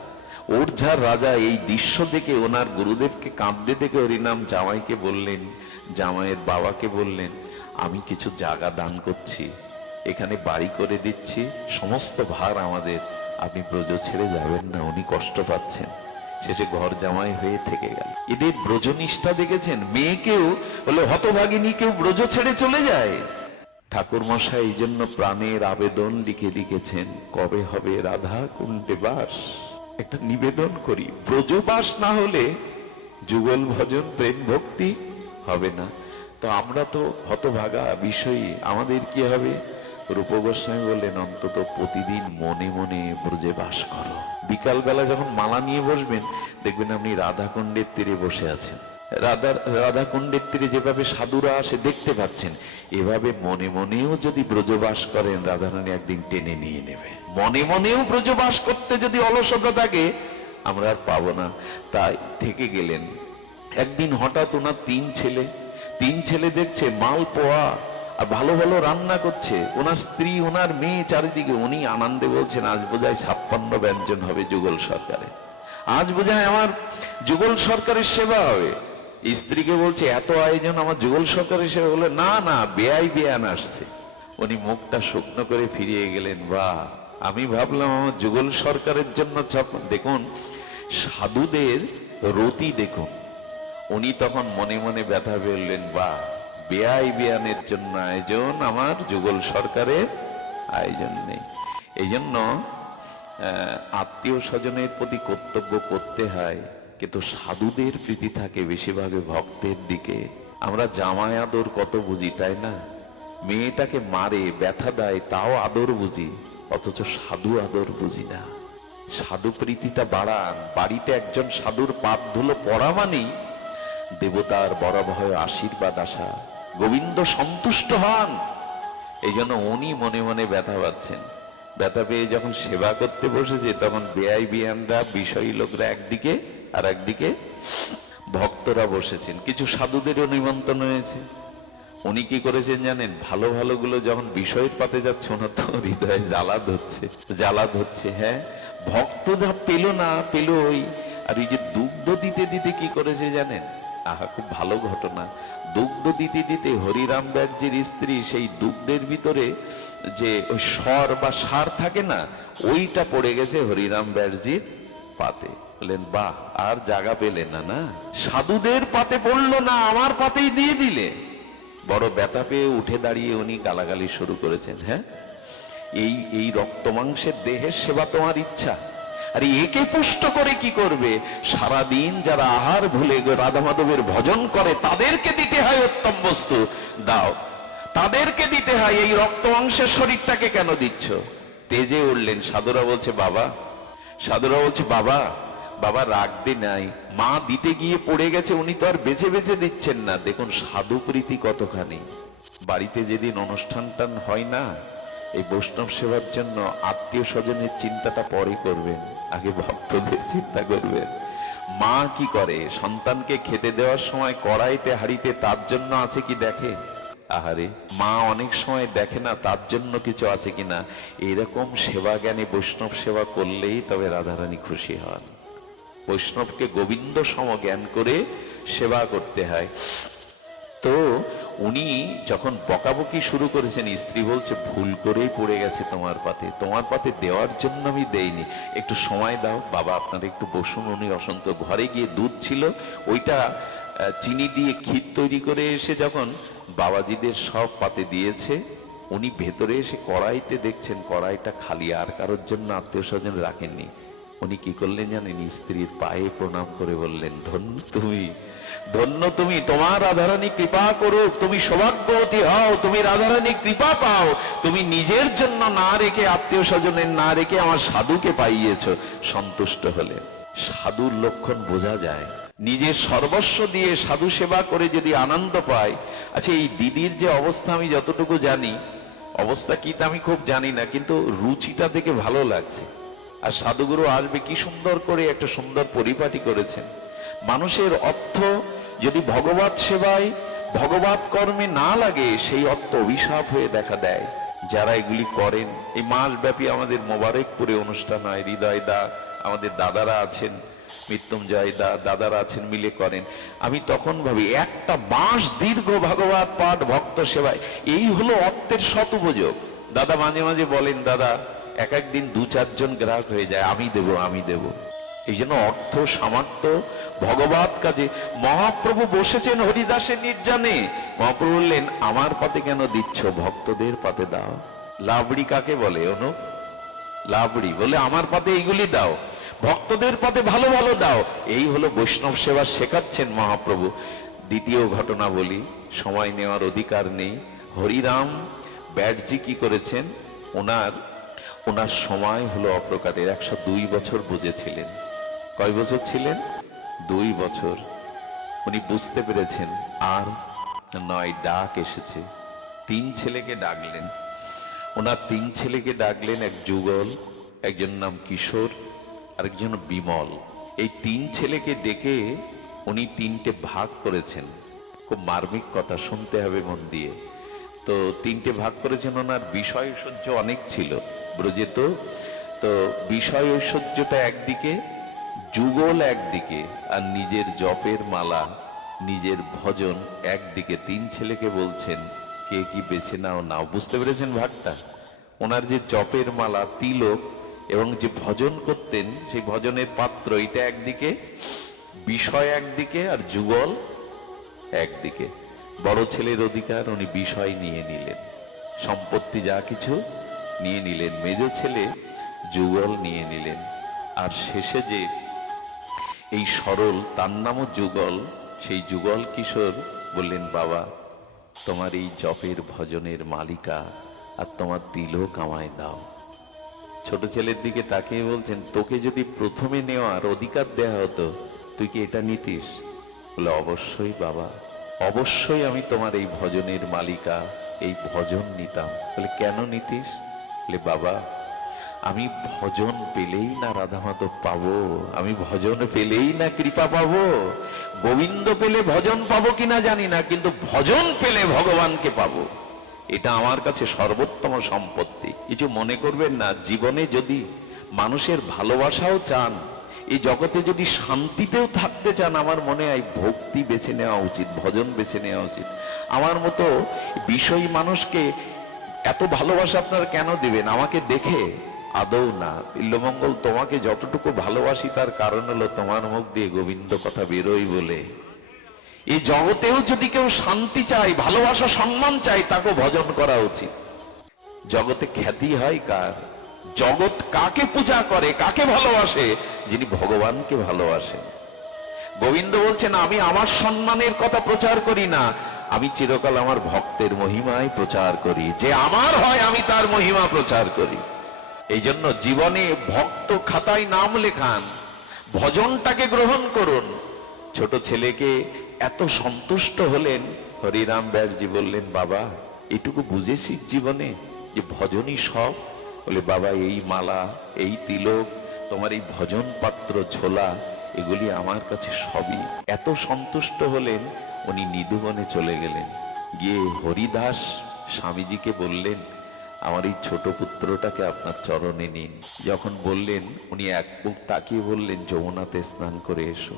ওরঝার রাজা এই দৃশ্য দেখে ওনার গুরুদেবকে কাঁদতে দেখে হরিনাম জামাইকে বললেন, জামাইয়ের বাবাকে বললেন, আমি কিছু জায়গা দান করছি, এখানে বাড়ি করে দিচ্ছি, সমস্ত ভার আমাদের, আপনি ব্রজ ছেড়ে যাবেন না, উনি কষ্ট পাচ্ছেন। শেষে ঘর জামাই হয়ে থেকে গেল। এদের ব্রজনিষ্ঠা দেখেছেন? মেয়েকেও হলো হতভাগিনী, কেউ ব্রজ ছেড়ে চলে যায়। ঠাকুর মশাই এই জন্য প্রাণের আবেদন লিখে লিখেছেন, কবে হবে রাধা কুণ্ডে বাস। একটা নিবেদন করি, ব্রজবাস না হলে যুগল ভজন প্রেম ভক্তি হবে না। তো আমরা তো হতভাগা বিষয়ী, আমাদের কি হবে? রূপ গোস্বামী বললেন, অন্তত প্রতিদিন মনে মনে ব্রজে বাস করো। বিকালবেলা যখন মালা নিয়ে বসবেন, দেখবেন আপনি রাধাকুণ্ডের তীরে বসে আছেন। রাধাকুণ্ডের তীরে যেভাবে সাধুরা আসে দেখতে পাচ্ছেন, এভাবে মনে মনেও যদি ব্রজবাস করেন, রাধারানী একদিন টেনে নিয়ে নেবে। মনে মনেও ব্রজবাস করতে যদি অলসতা থাকে, আমরা আর পাবো না। তাই থেকে গেলেন। একদিন হঠাৎ ওনার তিন ছেলে দেখছে মালপোয়া আর ভালো ভালো রান্না করছে, ওনার স্ত্রী ওনার মেয়ে চারিদিকে। উনি আনন্দে বলছেন, আজ বোধহয় 56 ব্যঞ্জন হবে যুগল সরকারে, আজ বোধহয় আমার যুগল সরকারের সেবা হবে। স্ত্রীকে বলছে, এত আয়োজন, আমার যুগল সরকারের সেবা? বলে, না না, বেয়ান আসছে। উনি মুখটা শুকনো করে ফিরিয়ে গেলেন। বাহ, আমি ভাবলাম আমার যুগল সরকারের জন্য। দেখুন সাধুদের রতি দেখুন। উনি তখন মনে মনে ব্যথা ফেললেন, বাহ, বেয়ানের জন্য আয়োজন, আমার যুগল সরকারের আয়োজন নেই। এই জন্য আত্মীয় স্বজনের প্রতি কর্তব্য করতে হয়, কিন্তু সাধুদের প্রীতি থাকে বেশিরভাগে ভক্তের দিকে। আমরা জামাই আদর কত বুঝি, তাই না? মেয়েটাকে মারে, ব্যথা দেয়, তাও আদর বুঝি, অথচ সাধু আদর বুঝি না। সাধু প্রীতিটা বাড়ান। বাড়িতে একজন সাধুর পাপ ধুলো পড়া মানেই দেবতার বরাভয় আশীর্বাদ আসা, গোবিন্দ সন্তুষ্ট হন। এই জন্য উনি মনে মনে ব্যথা পাচ্ছেন। ব্যথা পেয়ে যখন সেবা করতে বসেছে, তখন বেয়ানরা, বিষয়ী লোকরা একদিকে, আর একদিকে ভক্তরা বসেছেন। কিছু সাধুদেরও নিমন্ত্রণ হয়েছে। উনি কি করেছেন জানেন? ভালো ভালো গুলো যখন বিষয়ের পাতে যাচ্ছে, ওনার তো হৃদয়ে জ্বালা ধরছে। হ্যাঁ, ভক্তরা পেল না, পেল ওই। আর এই যে দুগ্ধ দিতে দিতে কি করেছে জানেন? আহা, খুব ভালো ঘটনা। দুগ্ধ দিতে দিতে হরিরাম ব্যাসজির স্ত্রী সেই দুগ্ধের ভিতরে যে ওই স্বর বা সার থাকে না, ওইটা পড়ে গেছে হরিরাম ব্যাসজির পাতে। বললেন, বাহ, আর জায়গা পেলে না। না, সাধুদের পাতে পড়লো না, আমার পাতেই দিয়ে দিলে। বড় ব্যথা পেয়ে উঠে দাঁড়িয়ে উনি গালাগালি শুরু করেছেন। হ্যাঁ, এই রক্ত মাংসের দেহের সেবা তোমার ইচ্ছা, আর একে পুষ্ট করে কি করবে? সারাদিন যারা আহার ভুলে রাধা মাধবের ভজন করে, তাদেরকে দিতে হয় উত্তম বস্তু, দাও, তাদেরকে দিতে হয়। এই রক্ত মাংসের শরীরটাকে কেন দিচ্ছ? তেজে উঠলেন। সাধুরা বলছে, বাবা বাবা রাখতে নাই, মা দিতে গিয়ে পড়ে গেছে, উনি তো আর বেছে বেছে দিচ্ছেন না। দেখুন সাধু প্রীতি কতখানি। বাড়িতে যেদিন অনুষ্ঠান হয় না, এই বৈষ্ণব সেবার জন্য আত্মীয় স্বজনের চিন্তাটা পরে করবেন, আগে ভক্তদের চিন্তা করবেন। মা কি করে? সন্তানকে খেতে দেওয়ার সময় কড়াইতে হাঁড়িতে তার জন্য আছে কি দেখে? আহারে, মা অনেক সময় দেখে না তার জন্য কিছু আছে কিনা। এরকম সেবা জ্ঞানে বৈষ্ণব সেবা করলেই তবে রাধারানী খুশি হন। বৈষ্ণবকে গোবিন্দ সম জ্ঞান করে সেবা করতে হয়। তো উনি যখন বকাবকি শুরু করেছেন, স্ত্রী বলছে, ভুল করেই পড়ে গেছে তোমার পাতে দেওয়ার জন্য আমি দেইনি, একটু সময় দাও। বাবা, আপনারা একটু বসুন। উনি অসন্ত ঘরে গিয়ে দুধ ছিল, ওইটা চিনি দিয়ে ক্ষীর তৈরি করে এসে যখন বাবাজিদের সব পাতে দিয়েছে, উনি ভেতরে এসে কড়াইতে দেখছেন কড়াইটা খালি, আর কারোর জন্য আত্মীয় স্বজন রাখেননি। উনি কি করলেন জানেন? স্ত্রীর পায়ে প্রণাম করে বললেন, ধন্য তুমি, তোমার রাধারানী কৃপা করুক, তুমি সৌভাগ্যবতী হও, তুমি রাধারানী কৃপা পাও, তুমি নিজের জন্য না রেখে, আত্মীয় স্বজনের না রেখে আমার সাধুকে পাইয়েছ। সন্তুষ্ট হলে সাধুর লক্ষণ বোঝা যায়। নিজের সর্বস্ব দিয়ে সাধু সেবা করে যদি আনন্দ পায়। আচ্ছা, এই দিদির যে অবস্থা, আমি যতটুকু জানি, অবস্থা কি তা আমি খুব জানি না, কিন্তু রুচিটা দেখে ভালো লাগছে। আর সাধুগুরু আসবে, কি সুন্দর করে একটা সুন্দর পরিপাটি করেছেন। মানুষের অর্থ যদি ভগবত সেবায়, ভগবত কর্মে না লাগে, সেই অর্থ অভিশাপ হয়ে দেখা দেয়। যারা এগুলি করেন, এই মাসব্যাপী আমাদের মোবারকপুরে অনুষ্ঠান হয়। হৃদয় দা, আমাদের দাদারা আছেন, মৃত্যুঞ্জয় দা, দাদারা আছেন, মিলে করেন। আমি তখন ভাবি, একটা মাস দীর্ঘ ভাগবত পাঠ, ভক্ত সেবায়, এই হলো অর্থের সদুপযোগ। দাদা মাঝে মাঝে বলেন, দাদা এক একদিন 2-4 জন গ্রাহক হয়ে যায়, আমি দেব আমি দেব। এই জন্য অর্থ সামর্থ্য ভগবত কাজে। মহাপ্রভু বসেছেন হরিদাসের নির্জনে, মহাপ্রভু বললেন, আমার পাতে কেন দিচ্ছ, ভক্তদের পাতে দাও। লাবড়ি কাকে বলে অনু? লাবড়ি বলে আমার পাতে এইগুলি দাও, ভক্তদের পাতে ভালো ভালো দাও। এই হলো বৈষ্ণব সেবা শেখাচ্ছেন মহাপ্রভু। দ্বিতীয় ঘটনা বলি, সময় নেওয়ার অধিকার নেই। হরিরাম ব্যাটজি কি করেছেন, ওনার সময় হলো অপ্রকারের। 102 বছর বুঝেছিলেন। কয় বছর ছিলেন? 2 বছর। উনি বুঝতে পেরেছেন আর নয়, ডাক এসেছে। 3 ছেলেকে ডাকলেন। ওনার 3 ছেলেকে ডাকলেন, এক যুগল, একজন নাম কিশোর, আরেকজন বিমল। এই 3 ছেলেকে ডেকে উনি 3টে ভাগ করেছেন। খুব মার্মিক কথা, শুনতে হবে মন দিয়ে। তো 3টে ভাগ করেছেন। ওনার বিষয় ঐশ্বর্য অনেক ছিল ব্রজে। তো বিষয় ঐশ্বর্যটা একদিকে, যুগল একদিকে, আর নিজের জপের মালা, নিজের ভজন একদিকে। 3 ছেলেকে বলছেন, কে কি বেছে নাও নাও। বুঝতে পেরেছেন ভাগটা? ওনার যে জপের মালা, তিলক এবং যে ভজন করতেন, সেই ভজনের পাত্র, এটা একদিকে, বিষয় একদিকে, আর যুগল একদিকে। বড় ছেলের অধিকার, উনি বিষয় নিয়ে নিলেন, সম্পত্তি যা কিছু নিয়ে নিলেন। মেজ ছেলে যুগল নিয়ে নিলেন। আর শেষে যে এই সরল, তার নামও যুগল, সেই যুগল কিশোর বললেন, বাবা তোমার এই জপের ভজনের মালিকা আর তোমার তিলক আমায় দাও। ছোট ছেলের দিকে তাকিয়ে বলছেন, তোকে যদি প্রথমে নেওয়ার অধিকার দেয়া হতো, তুই কি এটা নিতিস? বলে, অবশ্যই বাবা, অবশ্যই আমি তোমার এই ভজনের মালিকা, এই ভজন নিতাম। বলে, কেন নিতিস? বলে, বাবা আমি ভজন পেলেই না রাধা মাধব পাবো, আমি ভজন পেলেই না কৃপা পাবো। গোবিন্দ পেলে ভজন পাবো কিনা জানি না, কিন্তু ভজন পেলে ভগবানকে পাবো। এটা আমার কাছে সর্বোত্তম সম্পত্তি। কিছু মনে করবেন না, জীবনে যদি মানুষের ভালোবাসাও চান, এই জগতে যদি শান্তিতেও থাকতে চান, আমার মনে হয় ভক্তি বেছে নেওয়া উচিত, ভজন বেছে নেওয়া উচিত। আমার মতো বিষয়ী মানুষকে এত ভালোবাসা আপনারা কেন দিবেন? আমাকে দেখে আদৌ না। বিল্লমঙ্গল, তোমাকে যতটুকু ভালোবাসি তার কারণ হলো তোমার মুখ দিয়ে গোবিন্দ কথা বেরোই বলে। এই জগতেও যদি কেউ শান্তি চায়, ভালোবাসা সম্মান চায়, তাকে ভজন করা উচিত। জগতে খ্যাতি হয় কার? জগৎ কাকে পূজা করে, কাকে ভালোবাসে? যিনি ভগবানকে ভালোবাসেন। গোবিন্দ বলছেন, আমি আমার সম্মানের কথা প্রচার করি না, আমি চিরকাল আমার ভক্তের মহিমায় প্রচার করি। যে আমার হয় আমি তার মহিমা প্রচার করি। এই জন্য জীবনে ভক্ত খাতায় নাম লেখান, ভজনটাকে গ্রহণ করুন। ছোট ছেলেকে এত সন্তুষ্ট হলেন, হরিরাম ব্যাসজি বললেন, বাবা এটুকু বুঝেছিস জীবনে যে ভজনই সব? বলে, বাবা এই মালা, এই তিলক, তোমার এই ভজন পাত্র ঝোলা, এগুলি আমার কাছে সবই। এত সন্তুষ্ট হলেন, উনি নিধুবনে চলে গেলেন। গিয়ে হরিদাস স্বামীজিকে বললেন, আমার এই ছোট পুত্রটাকে আপনার চরণে নিন। যখন বললেন, উনি এক বুক তাকিয়ে বললেন, যমুনাতে স্নান করে এসো।